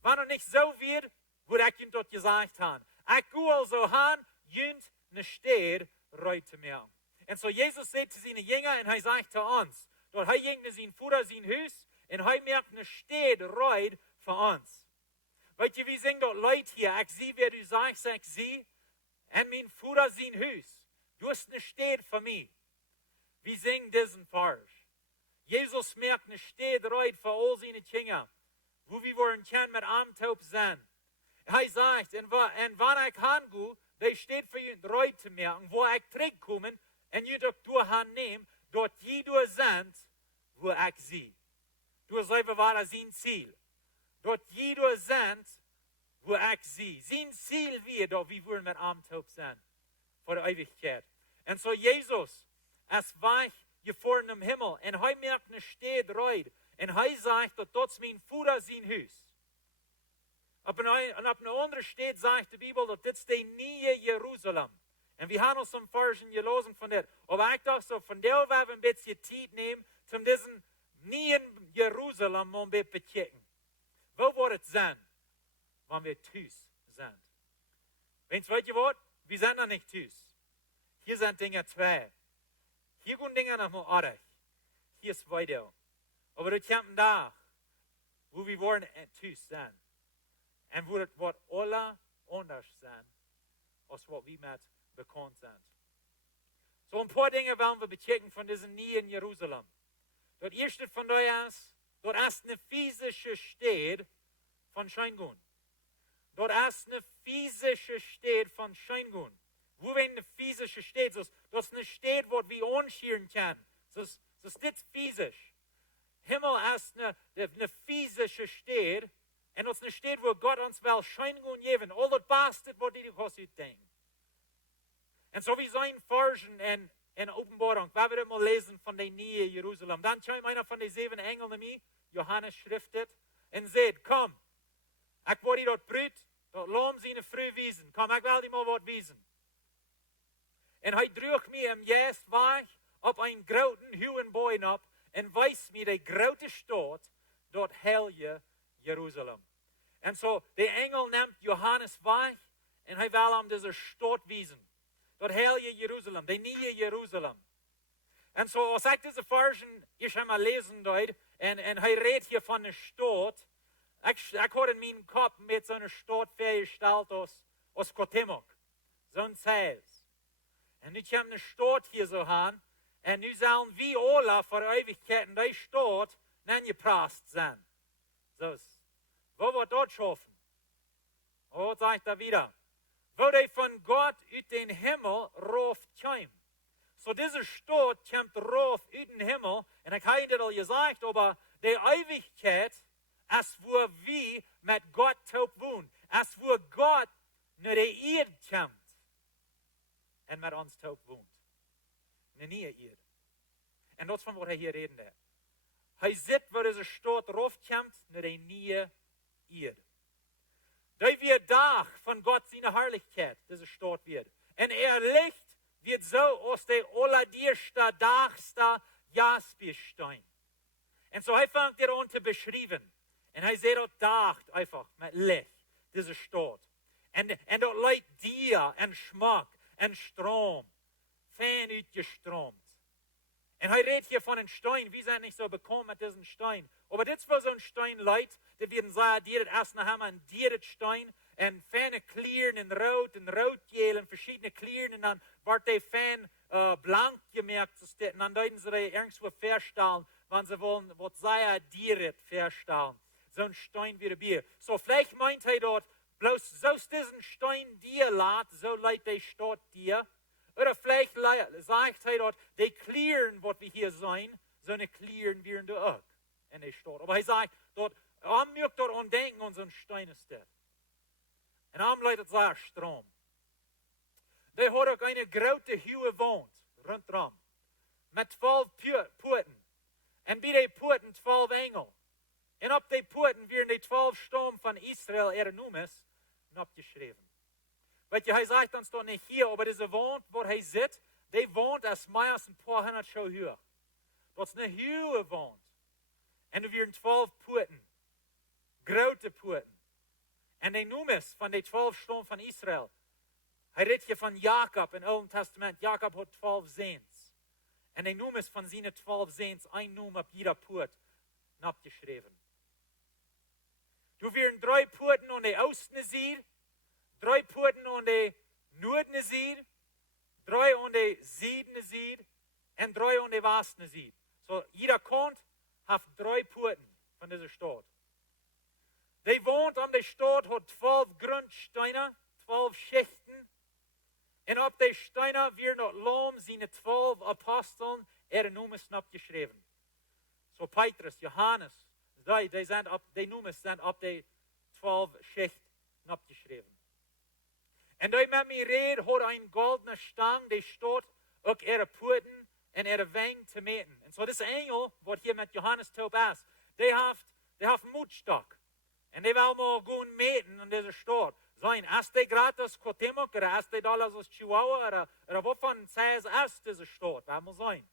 Wanneer niet zo weer, hoe ik je dat gezegd heb. Ik ga also aan, junt ne stad ruit te maken. En zo Jezus zei te zijn jingen en hij zegt te ons, dat hij ging naar zijn vader zijn huis en hij maakt ne stad ruit voor ons. Weet je, wie zingen dat Leute hier? Ik zie, wer du sagst, ik zie. En mijn vader zijn huis. Du hast ne stad voor mij. Wie zingen diesen Vers? Jesus maakt ne stad ruit voor al zijn kinderen. Wo wir worden können mit Armtaub sein. Hij zegt, en wanneer ik gaan ga, die steht voor je ruit te merken, wo ik terugkomen, en je dat door gaan neem, dat je door zendt, wo ik zie. Door selber war zijn ziel. Dat je door zendt, wo ik zie. Zijn ziel weer, dat we worden met Armtaub zijn. Voor de eeuwigheid. En zo Jezus, es weg gefahren im Himmel, en hij merkt ne stad ruit. En hij zegt dat dat is mijn vader zijn huis. Op een andere stad zegt de Bibel dat dit is de nieuwe Jeruzalem. En we hebben ons een versen gelezen van dit. Maar ik dacht zo, van daar waar we een beetje tijd nemen, om deze nieuwe Jeruzalem een beetje te bekijken. Wo wordt het zijn? Wanneer we thuis zijn. Weet je wat? We zijn er niet thuis. Hier zijn dingen twee. Hier gaan dingen nog maar aardig. Hier is weiter. Aber het komt een dag, wo we worden thuis zijn. En wo het wordt alle anders zijn, als wat we met bekend zijn. Zo een paar dingen willen we bekijken van deze nieuwe Jeruzalem. Dat eerste van die is, dat is een physische stad van Scheingun. Dat is een physische stad van Scheingun. Wo we een physische stad is, dat is een stad wat we aanschieren kunnen. Dat is dit fysisch. Himmel is een physische stad. En dat is een stad waar God ons wel Scheingun geven. Al dat beste wat die kost uitdenken. En zo wie zijn versen en openbaring. Waar we het mal lezen van de nieuwe Jeruzalem. Dan komt einer van de 7 engelen naar mij. Johannes schrift het. En zegt, kom. Ik word hier dat bruid. Dat lam zijn vrouw wezen. Kom, ik wil die maar wat wezen. En hij droeg mij hem juist weg op een grote huwenboom op. En wijst mij de grote stad. Dat heilige Jeruzalem. En zo, de engel neemt Johannes weg. En hij wil hem deze stad wezen. Dat heilige Jeruzalem, de nieuwe Jeruzalem. En zo, als ik deze versen eerst einmal lezen deed, en hij redt hier van een stad, ik had in mijn kop met zo'n stad voorgesteld als Kotemok. Zo'n Zeils. En nu komt een stad hier zo aan, en nu zullen we alle voor eeuwigheid in die stad neergepraat zijn. Zo, wo wordt dat schaffen? Wat zegt er wieder? Wo die von Gott uit den Himmel rauf kwam. So diese Stadt kommt rauf uit den Himmel, und ich habe das al gesagt, aber die Ewigkeit ist, wo wir mit Gott taub wohnen. Ist, wo Gott naar de Erde kommt und mit uns taub wohnt. Eine neue Erde. Und das ist von was hier reden hat. Hij zit waar deze Stadt rauf kommt, naar de nieuwe Erde. Die wird dag von Gott seine Herrlichkeit, diese Stadt wird. Und Licht wird so aus der allerdierste, dagste Jasperstein. Und so hij fängt er an zu beschreiben. Und hij sagt dat dacht einfach mit Licht, diese Stadt. Und dat lijkt Dier und Schmack und Strom, fein uitgestroomd. Und hij redet hier von einem Stein. Wir sind nicht so bekommen mit diesem Stein. Aber das war so ein Stein, Leute, die werden sagen, die das erst haben einen Stein und feine Klieren in Rotgel und verschiedene Klieren und dann wird die fein blank gemerkt. Und dann deuten sie die irgendwo feststellen, wenn sie wollen, was sei Dieret feststellen. So ein Stein wie der Bier. So vielleicht meint er dort, bloß so ist diesen Stein dir lädt, so leid die Stadt dir. Oder vielleicht sagt er dort, die Klieren, was wir hier sein, so eine Klieren werden da auch in der Stadt. Aber er sagt dort, am mögt dort an denken an so ein Stein ist das. Und am leitet sehr Strom. Die hat auch eine große Höhe wohnt, rundherum, mit 12 Poten. Und bei den Poten 12 Engel. Und auf den Poten werden die 12 Stämme von Israel abgeschrieben. Weet je, hij zegt ons toch niet hier, aber diese Wand, waar hij zit, die woont als mij als een paar honderd zo hoog. Dat is een huwe woont. En er waren 12 poorten. Grote poorten. En die noemen es van die 12 stammen van Israël. Hij redt je van Jacob in het Oude Testament. Jacob had 12 zoons. En die noemen es van zijn 12 zoons een noem op jeder poort opgeschreven. Du waren 3 poorten aan de oosten zijde, 3 poorten aan de noorden zijde, 3 aan de zuiden zijde en 3 aan de westen zijde. So jeder kant heeft 3 poorten van deze stad. Die woont aan de stad had 12 grondsteinen, 12 schichten. En op die steinen weer nog loom zijn 12 apostelen noemen opgeschreven. So Petrus, Johannes, die noemen zijn op die 12 schichten opgeschreven. En die met mij reed had een goldene stang, die stond ook poorten en wijn te meten. En so deze engel, wat hier met Johannes top is, die heeft een moedstok. En die wil maar gewoon meten in deze stad. Zijn, als die gratis kotemok, oder als die dollars als Chihuahua, oder wovon zij is deze stad, dat moet zijn.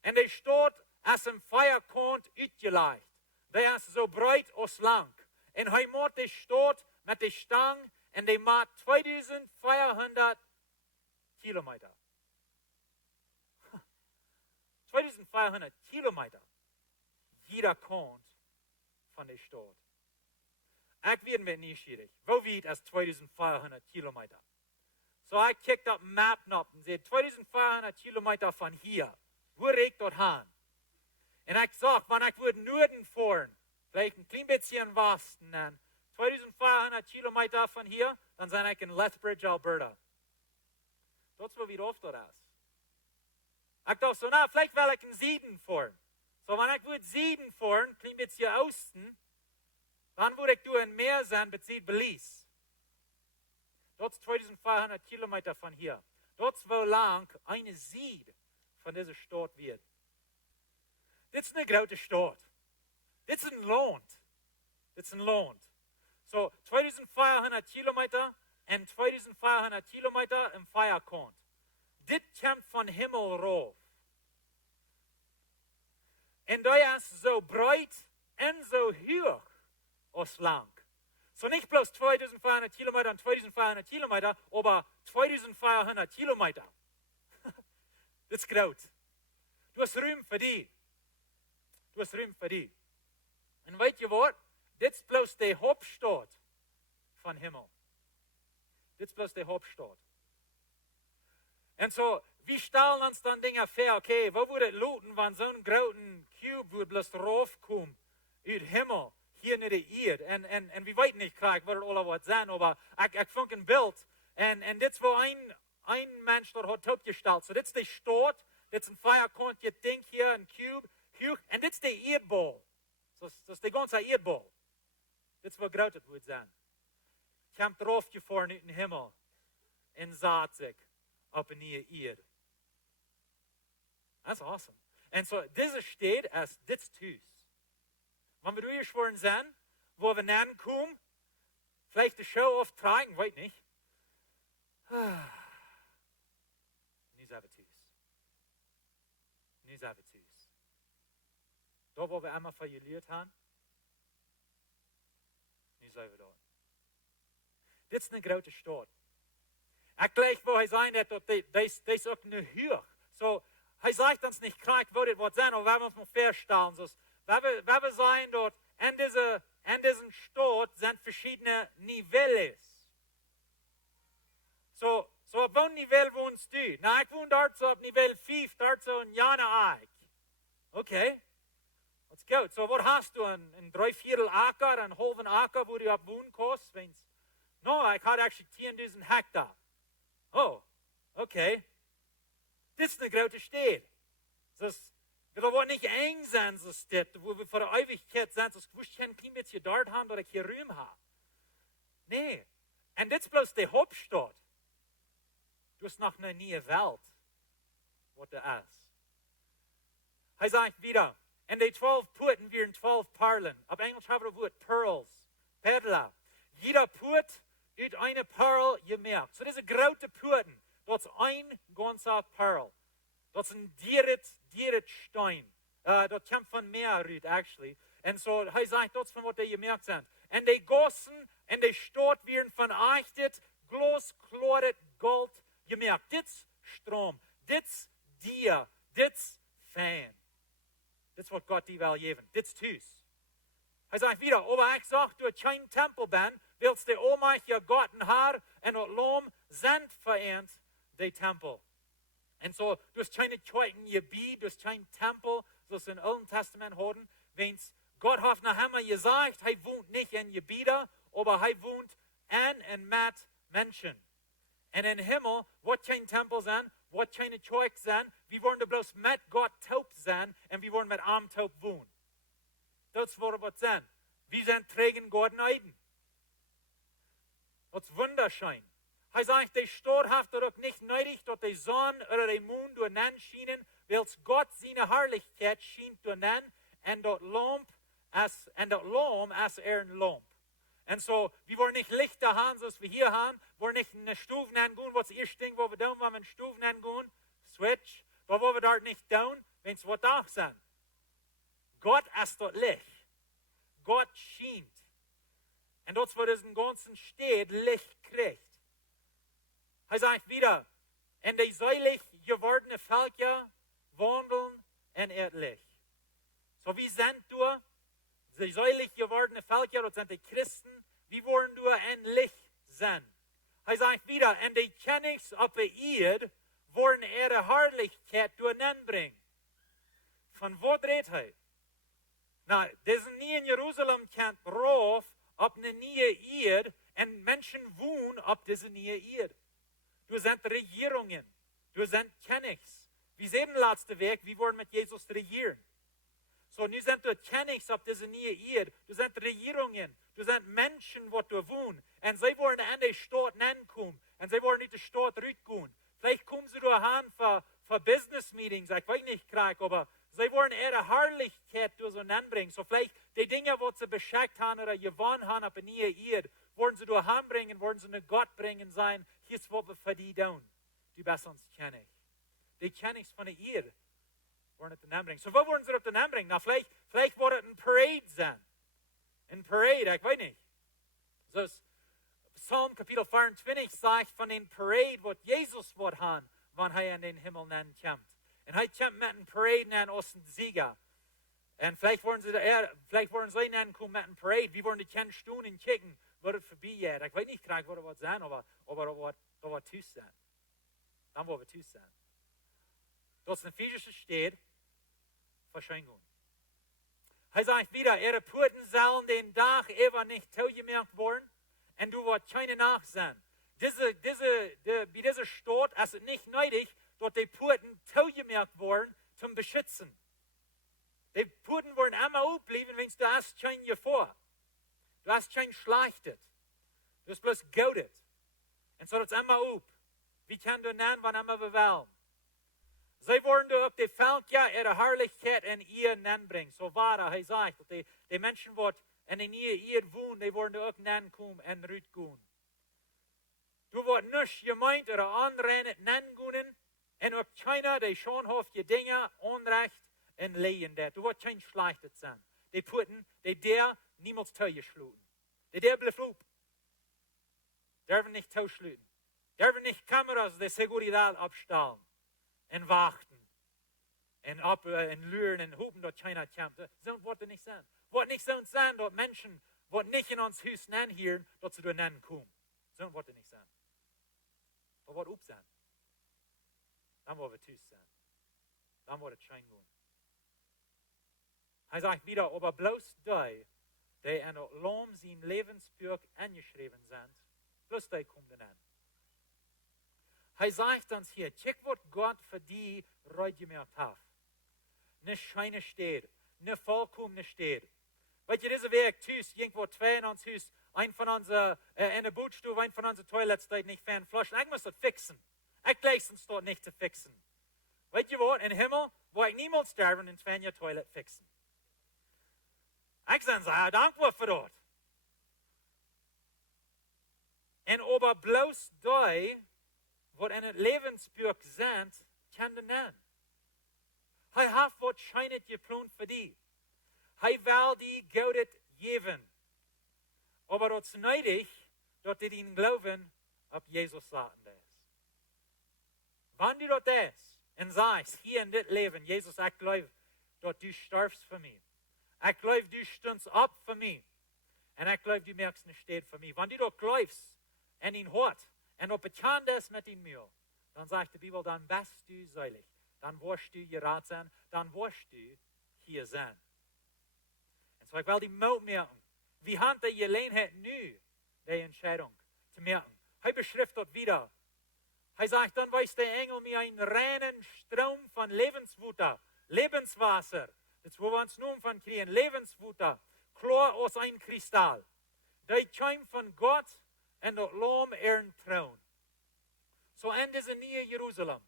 En die stad is een feierkant uitgelegd. Die is zo breed als lang. En hij maakt die stad met die stang en die maakt 2400 kilometer. 2400 kilometer. Jeder kant van die stad. Ik werd met nieuwsgierig. Wo weit is 2400 kilometer? So ik kijk op een map op en zei 2400 kilometer van hier. Wo reikt dat aan? En ik zag, wanneer ik wil noorden fahren, vielleicht een klein beetje in westen, en 2500 kilometer van hier, dan zijn ik in Lethbridge, Alberta. Dat is waar we of dat is. Ik dacht so, nou, vielleicht wil ik in Süden fahren. So, wanneer ik wil Süden fahren, een klein beetje oosten, dan wil ik door een meer zijn, bezieht Belize. Dat is 2500 kilometer van hier. Dat is hoe lang een Süd van deze stad wird. Dit is een grote stad. Dit is een land. Dit is een land. So, 2500 kilometer en 2500 kilometer in vierkant. Dit komt van hemel rauf. En dat is zo breed en zo hoog als lang. So nicht bloß 2500 kilometer und 2500 kilometer, aber 2400 kilometer. Das ist groß. Du hast Ruhm für die. Du hast Ruhm für die. Und weet je wat? Dit is bloß die Hauptstadt von Himmel. Dit is bloß die Hauptstadt. Und so, wie stellen uns dann Dinge vor, okay, wo würde es looten, wenn so ein großen Cube würde bloß raufkommen, uit Himmel, hier naar de Erde. En we weten niet graag wat het allemaal wat zijn, maar ik vond een beeld. En dit is waar een mens dat had opgesteld. So, dit is de stad, dit is een vierkantje ding hier, een cube, en dit is de Erdbol. Dat is de ganze Erdbol. Dit is wat groot het moet zijn. Komt erop gevaren uit de hemel en zat zich op een nieuwe Erde. Dat is awesome. En so, deze stad is dit thuis. Wanneer we durchgeschworen zijn, wo wir näher kommen, vielleicht die Show auftragen, weiß nicht. Nu zijn we thuis. Nu zijn we thuis. Da, wo wir einmal verliert haben, nu zijn we dort. Dit is een grote stad. Ik gleich, wo hij zei, dat is ook een huur. So, hij zegt ons niet graag, wo dit wat zijn, aber wir uns mal feststellen, so, wir sehen dort, in diesem Stadt sind verschiedene Niveaus. So op welk Niveau wohnst du? Nou, ik woon dort so op Niveau 5, dort so in Jana-Eik. Okay, that's gut. So, wat hast du? Een 3/4 Acker, een halven Acker, wo du op wohnen kannst? No, ik had actually 10.000 hectare. Oh, okay. Dit is een grote stad. Wir wollen nicht eng sein, so steht, wo wir vor der Ewigkeit sind, so ich kann ein klein bisschen dort haben, dass ich hier Ruhm habe. Nee. Und das ist bloß die Hauptstadt. Du hast noch eine neue Welt, was da ist. Er sagt wieder, in die 12 Porten wären 12 Perlen. Auf Englisch haben wir das Wort Pearls, Perla. Jeder Port hat eine Perl gemerkt. So diese große Porten, dat is een ganzer Perl. Dat is een dieret Stein. Dat komt van Meerrüt, actually. En zo, hij zegt, dat is van wat die gemerkt zijn. En die gossen en die stoot weer van echtet, glasklaret gold gemerkt. Dit is stroom, dit is dier, dit is fijn. Dit is wat God die wil geven, dit is thuis. Hij zegt wieder, aber ik zeg, du geen tempel ben, willst de Omacht je God en haar en het loom zijn vereend, de tempel. En zo, du hast keine zweiten Gebiet, du hast kein Tempel, zoals in het Oude Testament horen, wens Gott hat nach einmal gesagt, hij wohnt nicht in Gebieten, aber hij wohnt an en met Menschen. En in Himmel wordt geen tempel zijn, wordt geen kerk zijn, we worden bloos met God taub zijn en we worden met arm taub wohnen. Dat is wat het zijn. We zijn tegen God neiden. Dat is wunderschön. Hij zegt, de Stadt heeft er ook niet nodig, dat de zon oder de maan door nen schijnen, wils God zijn herrlichkeit schijnt door nen, en dat lamp als een lamp. En zo, we worden niet lichter gaan zoals we hier gaan, we worden niet een stoef gaan, wat is eerst ding, wat we doen, waar we een stoef gaan, switch, maar wat we daar niet doen, wens wat dag zijn. God is dat licht. God schijnt. En dat is wat is een ganzen Stadt licht krijgt. Hij zegt wieder, en de zeilig gewordene Völker wandelen in het licht. So wie sind du, de zeilig gewordene Völker, dat zijn de Christen, wie worden du in licht zijn. Hij zegt wieder, en de kennigs op de eerd worden ihre Herrlichkeit doornenbrengen. Van wat redt hij? Nou, dit is niet in Jeruzalem kent rauf op een nieuwe eerd en mensen wonen op deze nieuwe eerd. Du sind Regierungen, du sind Kennigs. Wir sehen letzte Weg, wir wollen mit Jesus regieren. So, nu sind du Kennigs auf diese neue Erde, du sind Regierungen, du sind Menschen, die du wohnen. Und sie wollen an die Stadt kommen, und sie wollen nicht die Stadt rübergehen. Vielleicht kommen sie dahin für Business Meetings, ich weiß nicht, Krieg, aber sie wollen ihre Herrlichkeit durch so bringen. So, vielleicht die Dinge, die sie beschäftigt haben oder gewonnen haben auf eine neue Erde, wollen sie dahin bringen, wollen sie zu Gott bringen sein. Hier ist, was wir für die tun. Du bist uns kennig. Die Kennigs von der Erde wollen es bringen. So, wo wollen sie das bringen? Na, vielleicht wird es ein Parade sein. Ein Parade, ich weiß nicht. So ist Psalm Kapitel 24 sagt von den Parade, was Jesus wird haben, wenn er in den Himmel kommt. Und er kommt mit einem Parade an aus dem Sieger. Und vielleicht wollen sie dann kommen mit einem Parade. Wir wollen die 10 Stunden kicken, wird es vorbei geht. Ich weiß nicht, was es wird sein, aber das wird Tus sein. Dann wird es Tus sein. Das ist eine physische Stadt, Verschränkung. Er sagt wieder, ihre Puten sollen den Tag über nicht zugemerkt worden, und du wirst keine nach sein. Bei dieser Stadt ist es nicht nötig, dass die Puten zugemerkt worden zum Beschützen. Die Puten wollen immer aufbleiben, wenn du hast kein Gefahr. Du hast kein Schlechtet. Du hast bloß Gaudet. Und so das immer auf. Wie kann du nennen, wann immer wir wollen? Sie wollen du auf die Völker ihre Herrlichkeit in ihr nennen bringen. So war er sagt, dass die Menschen, die in ihr wohnen, die wollen du auch nennen kommen und rütgehen. Du wirst nicht gemeint oder anrennen, nennen gehen, und ob keiner, der schon auf die Dinge unrecht und lehen wird. Du wirst kein Schlechtet sein. Die Puten, der niemals zugeschlagen. Die bleibt auf. Dürfen nicht zuschluten. Dürfen nicht Kameras der Seguridad abstellen und warten und lüren und hoffen, dass keiner kommt. So wird es nicht sein. Wird nicht so sein, dass Menschen, die nicht in uns Haus nennen hier, dass sie da nennen kommen. So wird es nicht sein. Das wird auf sein. Dann wird es Haus sein. Dann wird es schein gehen. Er sagt wieder, aber bloß die in das Lamm sein Lebensbuch angeschrieben sind, bloß die kommen dann. Er sagt uns hier, check, was Gott für die reut gemerkt hat. Eine scheine Stadt, eine vollkommene Stadt. Weißt du, diese Weg, Tus, irgendwo 2 in uns Haus, ein von uns in der Bootstube, ein von unseren Toiletten steht nicht fern fluschen. Ich muss das fixen. Ich leiste es dort nicht zu fixen. Weißt du was, im Himmel, wo ich niemals sterben, in 2 Toilette fixen. Ich sage, ja, dankbar für das. Und aber bloß die, wat in het levensbuch zijn, kan de nemen. Hij heeft wat schijnet geplant voor die. Hij wil die goudet geven. Aber dat is nodig, dat die in geloven op Jezus laten is. Wanneer dat is, en zegt, hier in dit leven, Jezus, ik geloof dat du sterfst voor mij. Ik geloof du stondst op voor mij. En ik geloof du merkst een steed voor mij. Wanneer du dat geloofst en in hart, en op bekend is met in muur, dan zegt de Bibel, dan bist du seilig. Dan worst du geraad zijn, dan worst du hier zijn. En zo ik wil die moed merken. Wie hand de gelegenheid nu, die Entscheidung te merken. Hij beschrift dat wieder. Hij zegt, dan weist de engel mir een reinen stroom van Lebenswasser. Dat is waar we ons noemen van kriegen, Lebenswasser. Klar als een kristal. Die kwam van God en dat lam een troon. Zo in deze nieuwe Jeruzalem.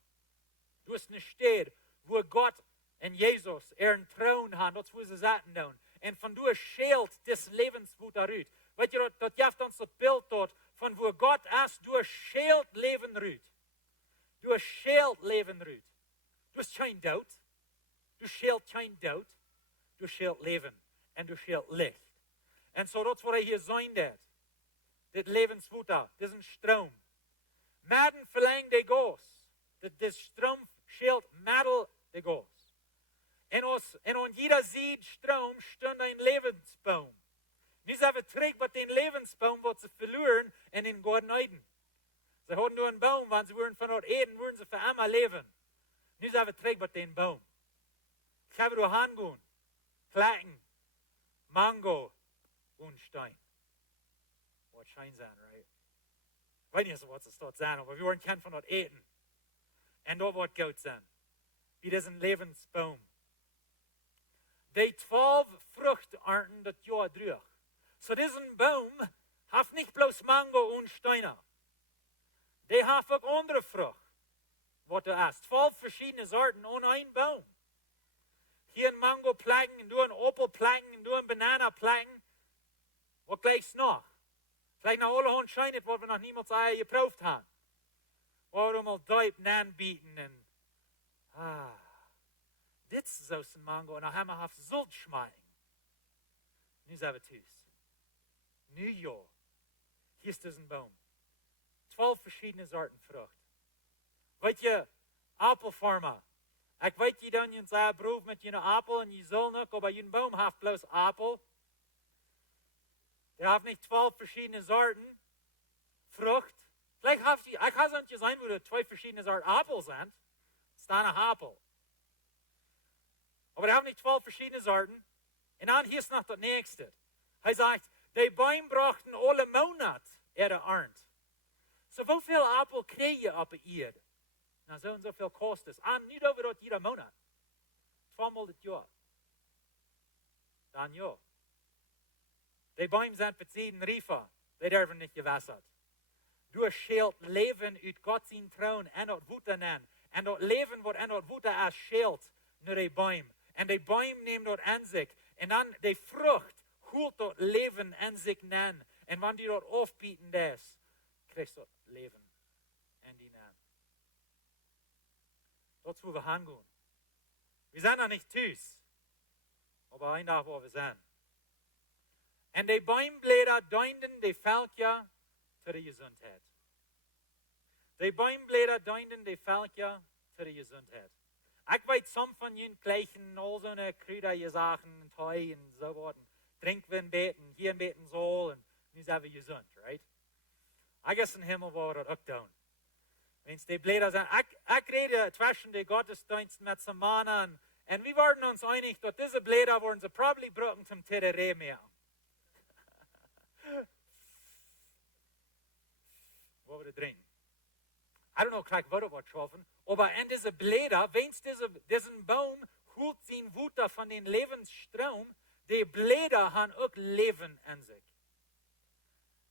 Du is een stad waar God en Jezus een troon hebben. Dat is waar ze zaten doen. En van du scheelt des Lebenswasser uit. Weet je, dat geeft ons het beeld tot van waar God is, du scheelt leven uit. Du scheelt leven uit. Du is geen dood. Du scheelt geen dood. Du scheelt leven. En du scheelt licht. En zo dat is wat hij hier zijn deed. Dit levenswater, dit is een stroom. Madden verlangt de goos. Dit stroom scheelt middel de goos. En aan jeder Stroom stond een levensboom. Nu zijn we terug met den levensboom wat ze verloren en in Gordon Eden. Ze hadden nur een boom, want ze waren van het eten, waren ze voor immer leven. Nu zijn we terug met den boom. Ik ga door gaan, klakken, mango, en stein. Wat schijn zijn, right? Ik weet niet wat ze dort zijn, maar we waren kent van het eten. En dat wordt goud zijn. Wie is een levensboom. Die 12 vruchtarten dat jaar terug. So deze boom heeft niet bloos mango en steiner. Die heeft ook andere vrucht. Wat er is. 12 verschillende soorten aan één boom. Hier een mango planten, en door een appel planten, en door een banana planten. Wat gleichs nog? Gleich naar alle aanschijnend wat we nog niemals geproefd hebben. Waar we mal duip aanbieten en dit is zo'n mango en dan hebben we haft zult schmecken. Nu zijn we thuis. Nu ja. Hier is dus een boom. 12 verschillende soorten vrucht. Weet je, appelfarmer. Ik weet je dan, je zei proef met je appel en je zal nog, maar je boom heeft bloos appel. Er heeft niet 12 verschillende soorten vrucht. Vielleicht heeft je, ik ga zo niet zijn, wo er 2 verschillende soorten appel zijn. Staan een appel. Aber er heeft niet 12 verschillende soorten. En dan hier is nog dat nächste. Hij zegt, die boom brachten alle Monat de arnt. So hoeveel appel krijg je op een eerd? Nou, zo en zoveel kost het. En niet over dat iedere Monat. 2-maal het jaar. Dan ja. Die boom zijn bezien riefen. Die durven niet gewasserd. Du scheelt leven uit God zijn troon en dat woeten aan. En dat leven wordt en dat woeten als scheelt naar die boom. En die boom neemt dat aan zich. En dan die vrucht hoelt dat leven aan zich aan. En wanneer die dat afbieten is, krijgt dat leven en die aan. Dat is hoe we gaan gaan. We zijn nog niet thuis. Maar een dag waar we zijn. En die boombläder deinden die velkja tot de gezondheid. Die boombläder deinden die velkja tot de gezondheid. Ik weet, some van jullie krijgen al zo'n kruidenzaken en thee en zo wat. Drinken we een beetje, hier een beetje zo, en nu zijn we gezond, right? Ik is een hemel waar we dat ook doen. Wens die bläder zijn, ik rede tussen de godsdienst met zijn mannen, en we waren ons einig dat deze bläder worden ze probably gebruikt om te remediëren. Wat we drinken. I don't know gleich, wat het wordt geschaffen, aber in diese Bläder, wenn's diesen Baum holt sein Wutter von den Lebensstroom, die Bläder haben auch Leben in sich.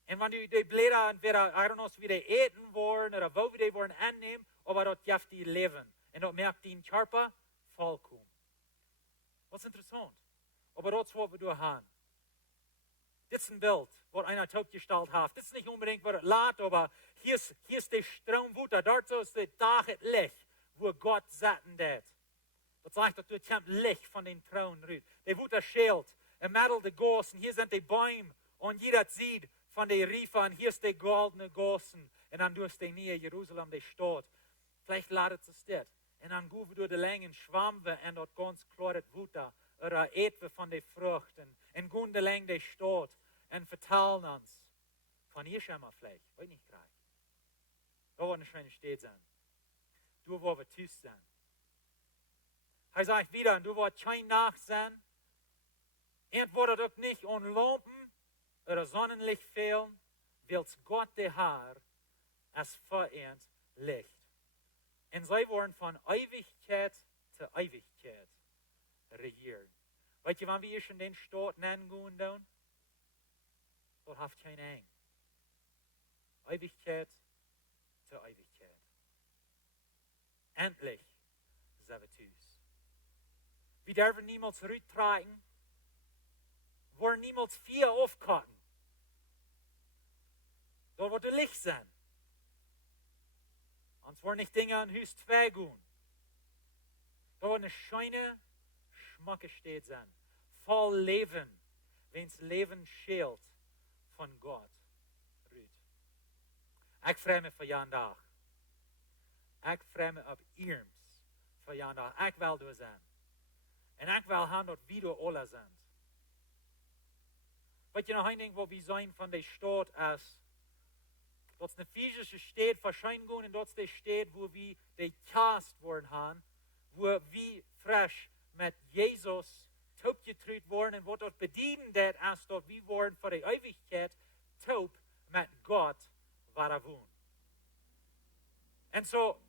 Und wenn die Bläder entweder, I don't know, wie die eten worden, oder wo wir die worden annehmen, aber das gibt die Leben. Und das merkt den Körper vollkommen. Was interessant. Aber das ist, was wir da haben. Das ist ein Bild, was einer Taub gestaltet hat. Das ist nicht unbedingt, was es lädt, aber hier ist der Stromwuter. Dort so ist der Tag, das Licht, wo Gott satten hat. Das sagt, dass dort kommt Licht von den Thron rührt. Der Wuter schält, im Mittel der Gossen, hier sind die Bäume und jeder sieht von den Riefen, und hier ist der goldene Gossen. Und dann durch die Nähe Jerusalem, der Stadt. Vielleicht ladet es das. Und dann gehen wir durch die langen Schwammen und dort ganz klar das Wuter oder etwa von den Früchten. Und gehen die Länge der Stadt und verteilen uns. Von hier schon mal vielleicht, weiß nicht gerade. Da wird eine schöne Stadt sein. Du, wo wir Tus sein. Er sagt wieder, du wirst kein Nacht sein. Und wird doch nicht an Lampen oder Sonnenlicht fehlen, weil Gott der Herr als vereint Licht. Und sie wollen von Ewigkeit zu Ewigkeit regieren. Weißt du, wann wir schon den Staat nennen gehen, dann? Dort habt kein Eng. Ewigkeit zu Ewigkeit. Endlich, sagen wir Tus. Wir dürfen niemals zurücktragen. Wir wollen niemals 4 aufkarten. Dort wird der Licht sein. Und es wollen nicht Dinge an Hus 2 gehen. Da wird eine schöne, schmacke Stadt sein. Voll Leben, wenn das Leben schält von Gott. Rüht. Ich freue mich für jeden Tag. Ich freue mich auf Irms für jeden Tag. Ich will da sein. Und ich will haben dort wieder alle sind. Weet je nog een ding, wo wir zijn von der Stadt als dat is eine physische Stadt wahrscheinlich gehen, und dort ist die Stadt, wo wir die Cast worden haben, wo wir frisch mit Jesus taub getrüht worden und wo dort bedienen dat, als dort wir worden für die Ewigkeit taub mit Gott war wohnen. Und so,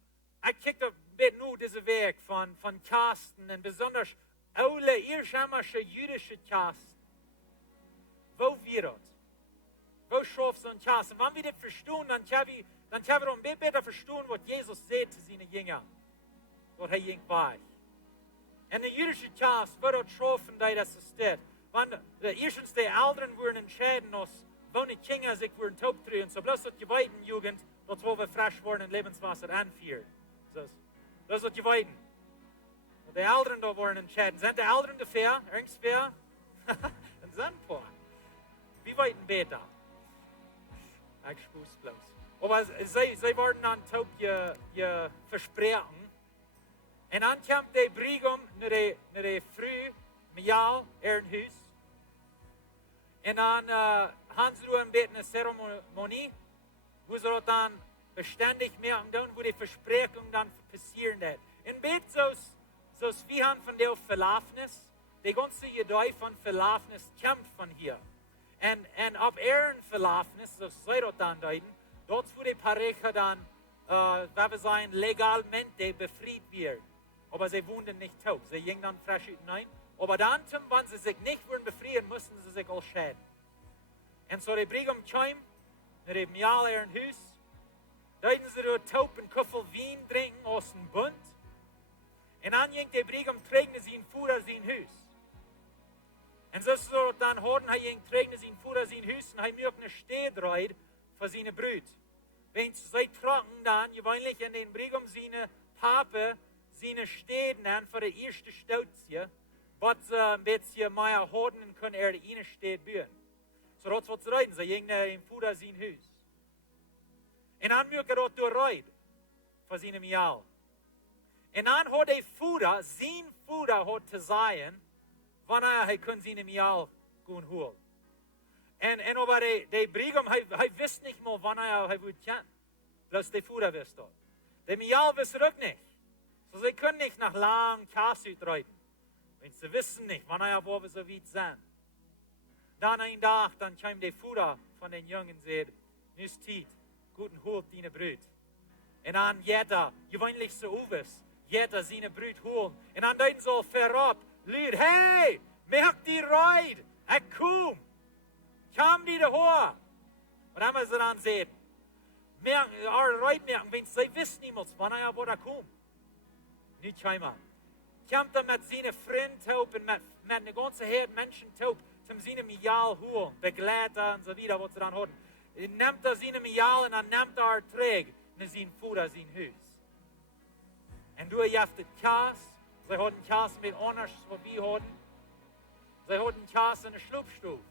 ich kicke ein bisschen nur diesen Weg von Casten und besonders alle irrschammische jüdische Casten. Wo wir das? Wo schaffst du ein Kass? Und wenn wir das verstehen, dann können wir auch ein bisschen besser verstehen, was Jesus sagt zu seinen Jüngern. Dort er ging bei. Und der jüdische Kass wird dort schaffen, dass das ist das. Wenn erstens die Eltern würden entscheiden, wo die Kinder sich würden taub drehen, so bloß die weiten Jugend, dort wo wir frisch worden in Lebenswasser anführen. Das ist die weiten. Und die Eltern da würden entscheiden. Sind die Eltern dafür? Irgendwer? Dann sind ein paar. Wie weit besser? Ich spuß bloß. Aber sie wurden dann taub versprechen. Und dann kam der Brigum nach der Früh, Mial, Ehrenhaus. Und dann haben sie ein bisschen eine Zeremonie, wo sie dann beständig merken, wo die Versprechung dann passieren wird. In Bett so wie haben von der Verlaufnis, die ganze Idee von Verlaufnis kommt von hier. Und auf Ehrenverlaufnis, so sei dort dann deuten, dort wo die Pareja dann, wenn wir sagen, legalmente befreit wird. Aber sie wohnen nicht taub, sie gingen dann frisch hinein. Aber dann, wenn sie sich nicht würden befreien, mussten sie sich auch schäden. Und so die Brigum kam, nach dem Jahr Ehrenhaus, deuten sie dort taub einen Köffel Wein trinken aus dem Bund. Und dann ging der Brigum, trägen sie ihn vor sein Haus. Und so dann haben er trägt sein Futter sein Haus und er möchte eine Stehdraht für seine Brüder. Wenn sie tragen dann gewöhnlich in den Brigum seine Pape seine Städten an für die erste Stauzie, was sie ein bisschen mehr haben können, die eine Stadt bauen. So das wird sie reiten, sie gingen in Futter sein Haus. Und dann möchte er dort durchreiten für seine Mial. Und dann hat der Futter, sein Futter hat zu sein, wann er kann seine Mial gehen holen. Und aber der Brigum, er wisst nicht mal, wann er wird kennen. Bloß der Futter wisst dort. Der Mial wisst auch nicht. So sie können nicht nach langem Kassut reiten. Wenn sie wissen nicht, wann er wo wir so weit sind. Dann ein Tag, dann kam der Futter von den Jungen und sagt, nun ist Zeit, guten holt deine Brüder. Und dann jeder, gewöhnlich so uwes, jeder seine Brüder holen. Und dann deuten so verab, Leute, hey, merkt die Reut, komm, kam die daher. Und dann haben sie dann sehen, Reut merken, wenn sie wissen niemals, wann er wo da kommt. Nicht scheinbar. Kommt er mit seinen Freunden taub und mit einer ganzen Herde Menschen taub, zum seine Mial holen, Begleiter und so weiter, was sie dann hatten. Nimmt seine Mial und dann nimmt Träg und sein Futter, sein Haus. Und du hast das Kass, sie hatten Kass mit anders, was wir hatten. Sie hatten Kass in der Schlupfstube.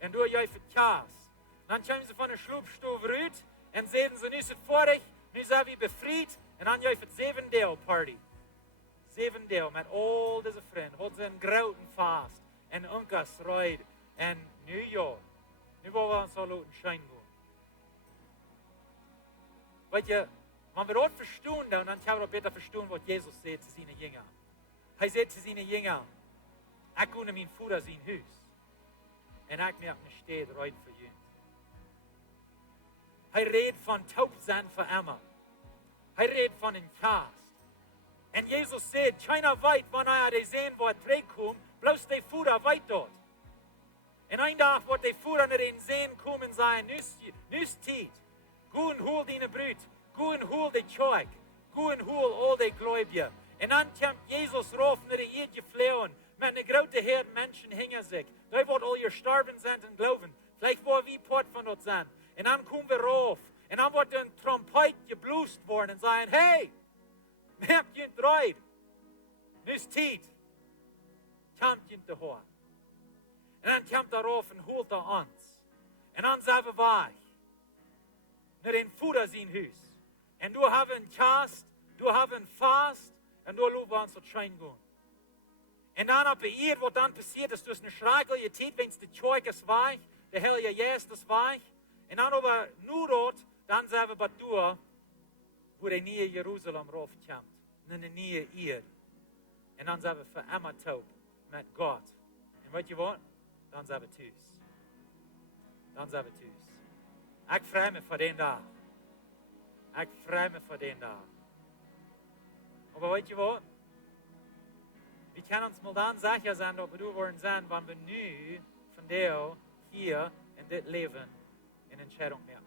Und du hast das Kass. Dann kommen sie von der Schlupfstube raus und sehen sie, nu ist es vorig, nu sind wir befreit und dann hast du 7-Day-Party. 7-Day mit all diese Freunde, hat sie einen großen Fast und Unkas Freude und nu ja, nu wollen wir uns so lauten Schein gehen. Weißt du, wenn wir dort verstehen, dann können wir besser verstehen, was Jesus sagt zu seinen Jüngern. Er sagt zu seinen Jüngern, ich gehe mein Vater sein Haus und ich merke eine Stätte rein für ihn. Er redet von Taubsein für immer. Er redet von einem Cast. Und Jesus sagt, keiner weit, wenn er sehen, wo er trägt, bloß der Vater weit dort. Und ein Tag wird der Vater nicht in sehen kommen sein, nüs Zeit. Geh und hol deine Brüder, geh und hol die Zeug, geh und hol all die Gläubigen. Und dann kommt Jesus rauf nach der Erde geflohen, mit einer großen Herde Menschen hängen sich. Da wird all ihr sterben sind und glauben. Vielleicht wollen wir Port von dort sein. Und dann kommen wir rauf. Und dann wird ein Trompet geblust worden und sagen, hey, merkt ihr dreid? Nüs Zeit. Kommt ihr zu hören. Und dann kommt er rauf und holt er uns. Und dann sagen wir weich. Naar den Vater sein Haus. Und du hast einen Cast, du hast einen Fast, und du loben uns zu Schein gehen. Und dann ab ihr, was dann passiert ist, du hast eine schreckliche Zeit, wenn es die Zeug ist weich, der Heilige Geist ist weich. Und dann aber nur dort, dann sagen wir bei dir, wo der neue Jerusalem raufkommt, in der neue Erde. Und dann sagen wir für immer taub mit Gott. Und weißt du was? Dann sagen wir Tus. Dann sagen wir Tus. Ich freue mich für den Tag. Ich freue mich für den Tag. Aber weißt du was? Wir können uns mal dann sicher sein, ob wir wollen sein, wenn wir nu von dir hier in dit Leben in Entscheidung merken,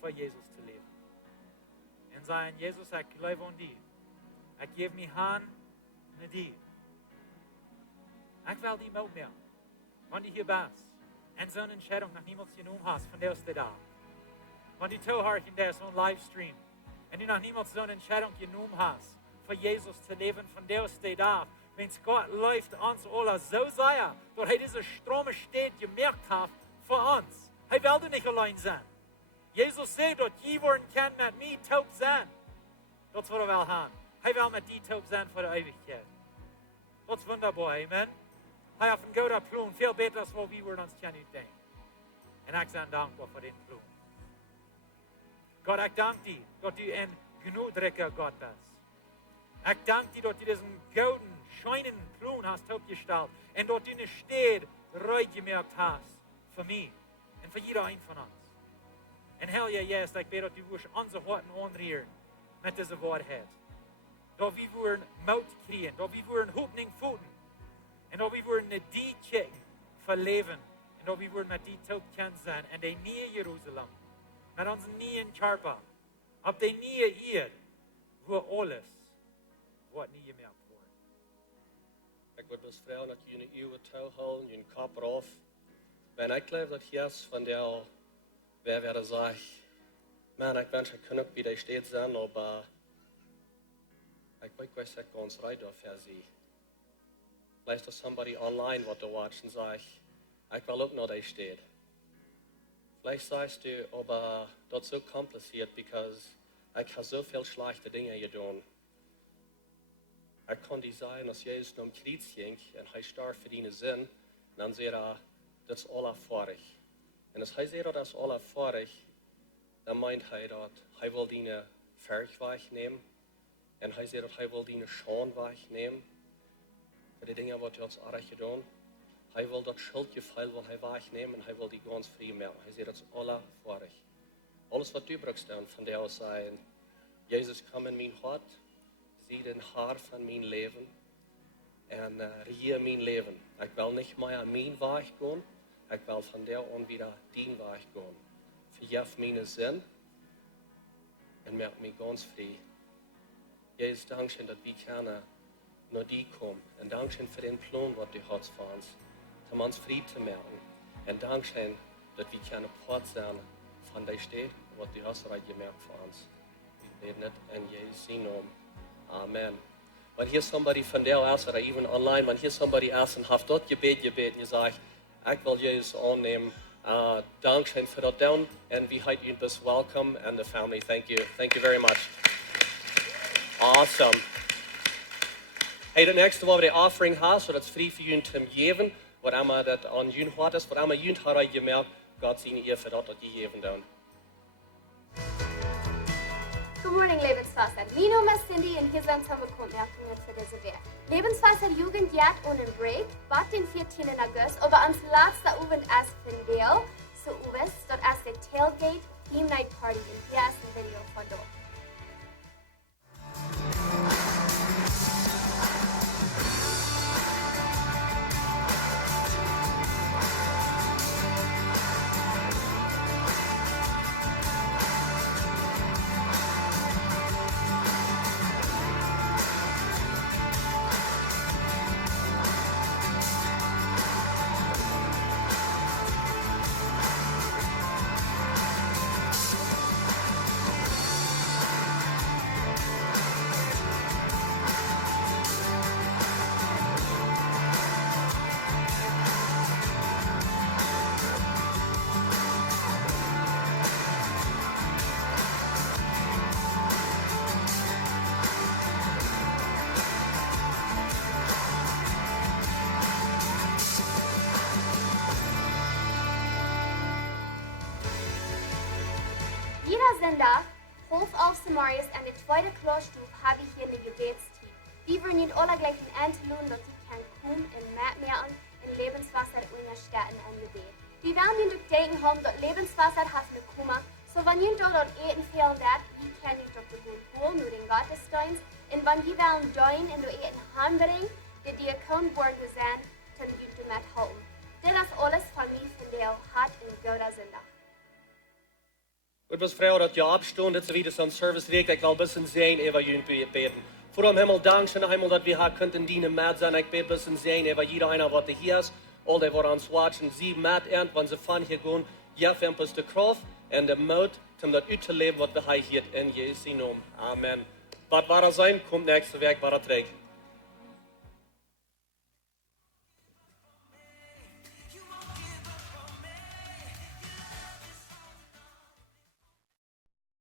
für Jesus zu leben. Und sagen, Jesus, ich glaube an dich. Ich gebe mich Hand mit dir. Ich will die Mut mehr, wenn du hier bist. Und so eine Entscheidung noch niemals genommen hast, von der ist der da. Wenn du zuhörst in der so ein Livestream und du noch niemals so eine Entscheidung genommen hast, für Jesus zu leben, von der ist der da. Wenn es Gott läuft uns alle so sehr, dass er diese Ströme steht, gemerkt hat, für uns. Er will nicht allein sein. Jesus sagt, dass jeder kann mit mir taub sein. Das ist, was er will haben. Er will mit dir taub sein für die Ewigkeit. Das ist wunderbar, amen. Hij heeft een goede plan, veel beter dan wat we ons kunnen denken. En ik ben dankbaar voor die plan. God, ik dank je dat u een genoegdrijke God bent. Ik dank je dat u deze gouden, schijnende plan hast opgesteld. En dat u een stad uitgemerkt hast voor mij. En voor iedereen van ons. En Heilige Geest, ik bid dat u onze harten aanreert met deze waarheid. Dat we worden moed krijgen, dat we worden hoopning voeden. En dat we worden naar die checken voor leven. En dat we worden met die taub kunnen zijn. En die nieuwe Jeruzalem. Met onze nieuwe Körper. Op die nieuwe Erde. Waar alles wordt niet gemerkt wordt. Ik wil dus vragen dat jullie uw touw houden, jullie kop eraf. En ik geloof dat yes van der wer werden sagen, man, ik wens ik kan ook bij de steed zijn, maar ik weet ik ganz right auf für sie. Vielleicht ist somebody online, was du watcht und sagt, ich will auch noch da steht. Vielleicht sagst du, aber das ist so kompliziert, because ich habe so viele schlechte Dinge getan. Ich kann dir sagen, dass Jesus noch am Kreuz ging und er starb für deine Sinn. Und dann sagt er, das ist alles vorig. Und als er sagt, das ist alles vorig, dann meint er, dass er will deine Ferch wegnehmen. Und er sagt, dass er will deine Scham wegnehmen. Für die Dinge, die uns auch getan. Er will das Schuldgefühl wegnehmen und er will die ganz frei machen. Er sagt, das ist alles vorig. Alles, was du brauchst, dann von der aus sein, Jesus, komm in mein Hart, sieh den Haar von mein Leben und regier mein Leben. Ich will nicht mehr an mein Weg gehen, ich will von der an wieder dein Weg gehen. Vergib meine Sinn und mach mich ganz frei. Jesus, danke, dass wir gerne nach dir kommen. Und danke für den Plan, was du hast für uns. um uns Frieden zu merken. Und Dankeschön, dass wir keine Port sein von der steht, was die hast du gemerkt für uns. Wir beten nicht in Jesu Namen. Amen. Wenn hier somebody von der aus oder even online, wenn hier somebody ist und hat dort gebeten, ihr sagt, ich will Jesus annehmen, Dankeschön für das down, und wir heißen Ihnen bis welcome and the family. Thank you very much. Awesome. Hey, das nächste, was wir die Offering haben, so das frei für Ihnen zum Geben, was immer das an Ihnen hat ist, was immer Ihnen hat gemerkt, Gott sei Ihnen für das, was die geben down. Good morning, Lebenswasser. Mein Name ist Cindy und hier sind Zusammenkunft für diese Wehr. Lebenswasser Jugend jährt ohne Break, bat den 14. August, aber ans letzte Abend erst von Dale, so Uwes, dort erst der Tailgate Theme Night Party und hier ist ein Video von dort. Jeder Sender, Hof auf Samarias und die zweite Klosterstufe habe ich hier eine Gebetsteam. Die würden nicht alle gleich in Antelun, dass sie kann kommen in Meeren, in Lebenswasser unterstützen an Gebet. Wir werden ihnen doch denken haben, dass Lebenswasser hat eine Kummer, so wenn ihr dort Eten fehlen wird, wie kann ich doch den Hohl nur den Gottesdienst, und wenn die werden dein in der Eten heimbringen, die dir kommen worden sind, dann wird du mithalten. Das ist alles von mir von der hat in Gouda Sender. Und was Frau dat je abstond, dat ze wieder zo'n service week, ik wil een bisschen zijn, even jullie beten. Voor hem Himmel dank, schön einmal, dat wir haar könnten dienen met zijn. Ik bete een bisschen zijn, even jeder einer, wat er hier is. All die wat ons watchen, sie met ernt, wanneer ze van hier gaan, geef hem pas de kracht en de moed, om dat uit te leven, wat we hier in Jesu naam. Amen. Wat waar er zijn, komt nächste week, waar er trägt.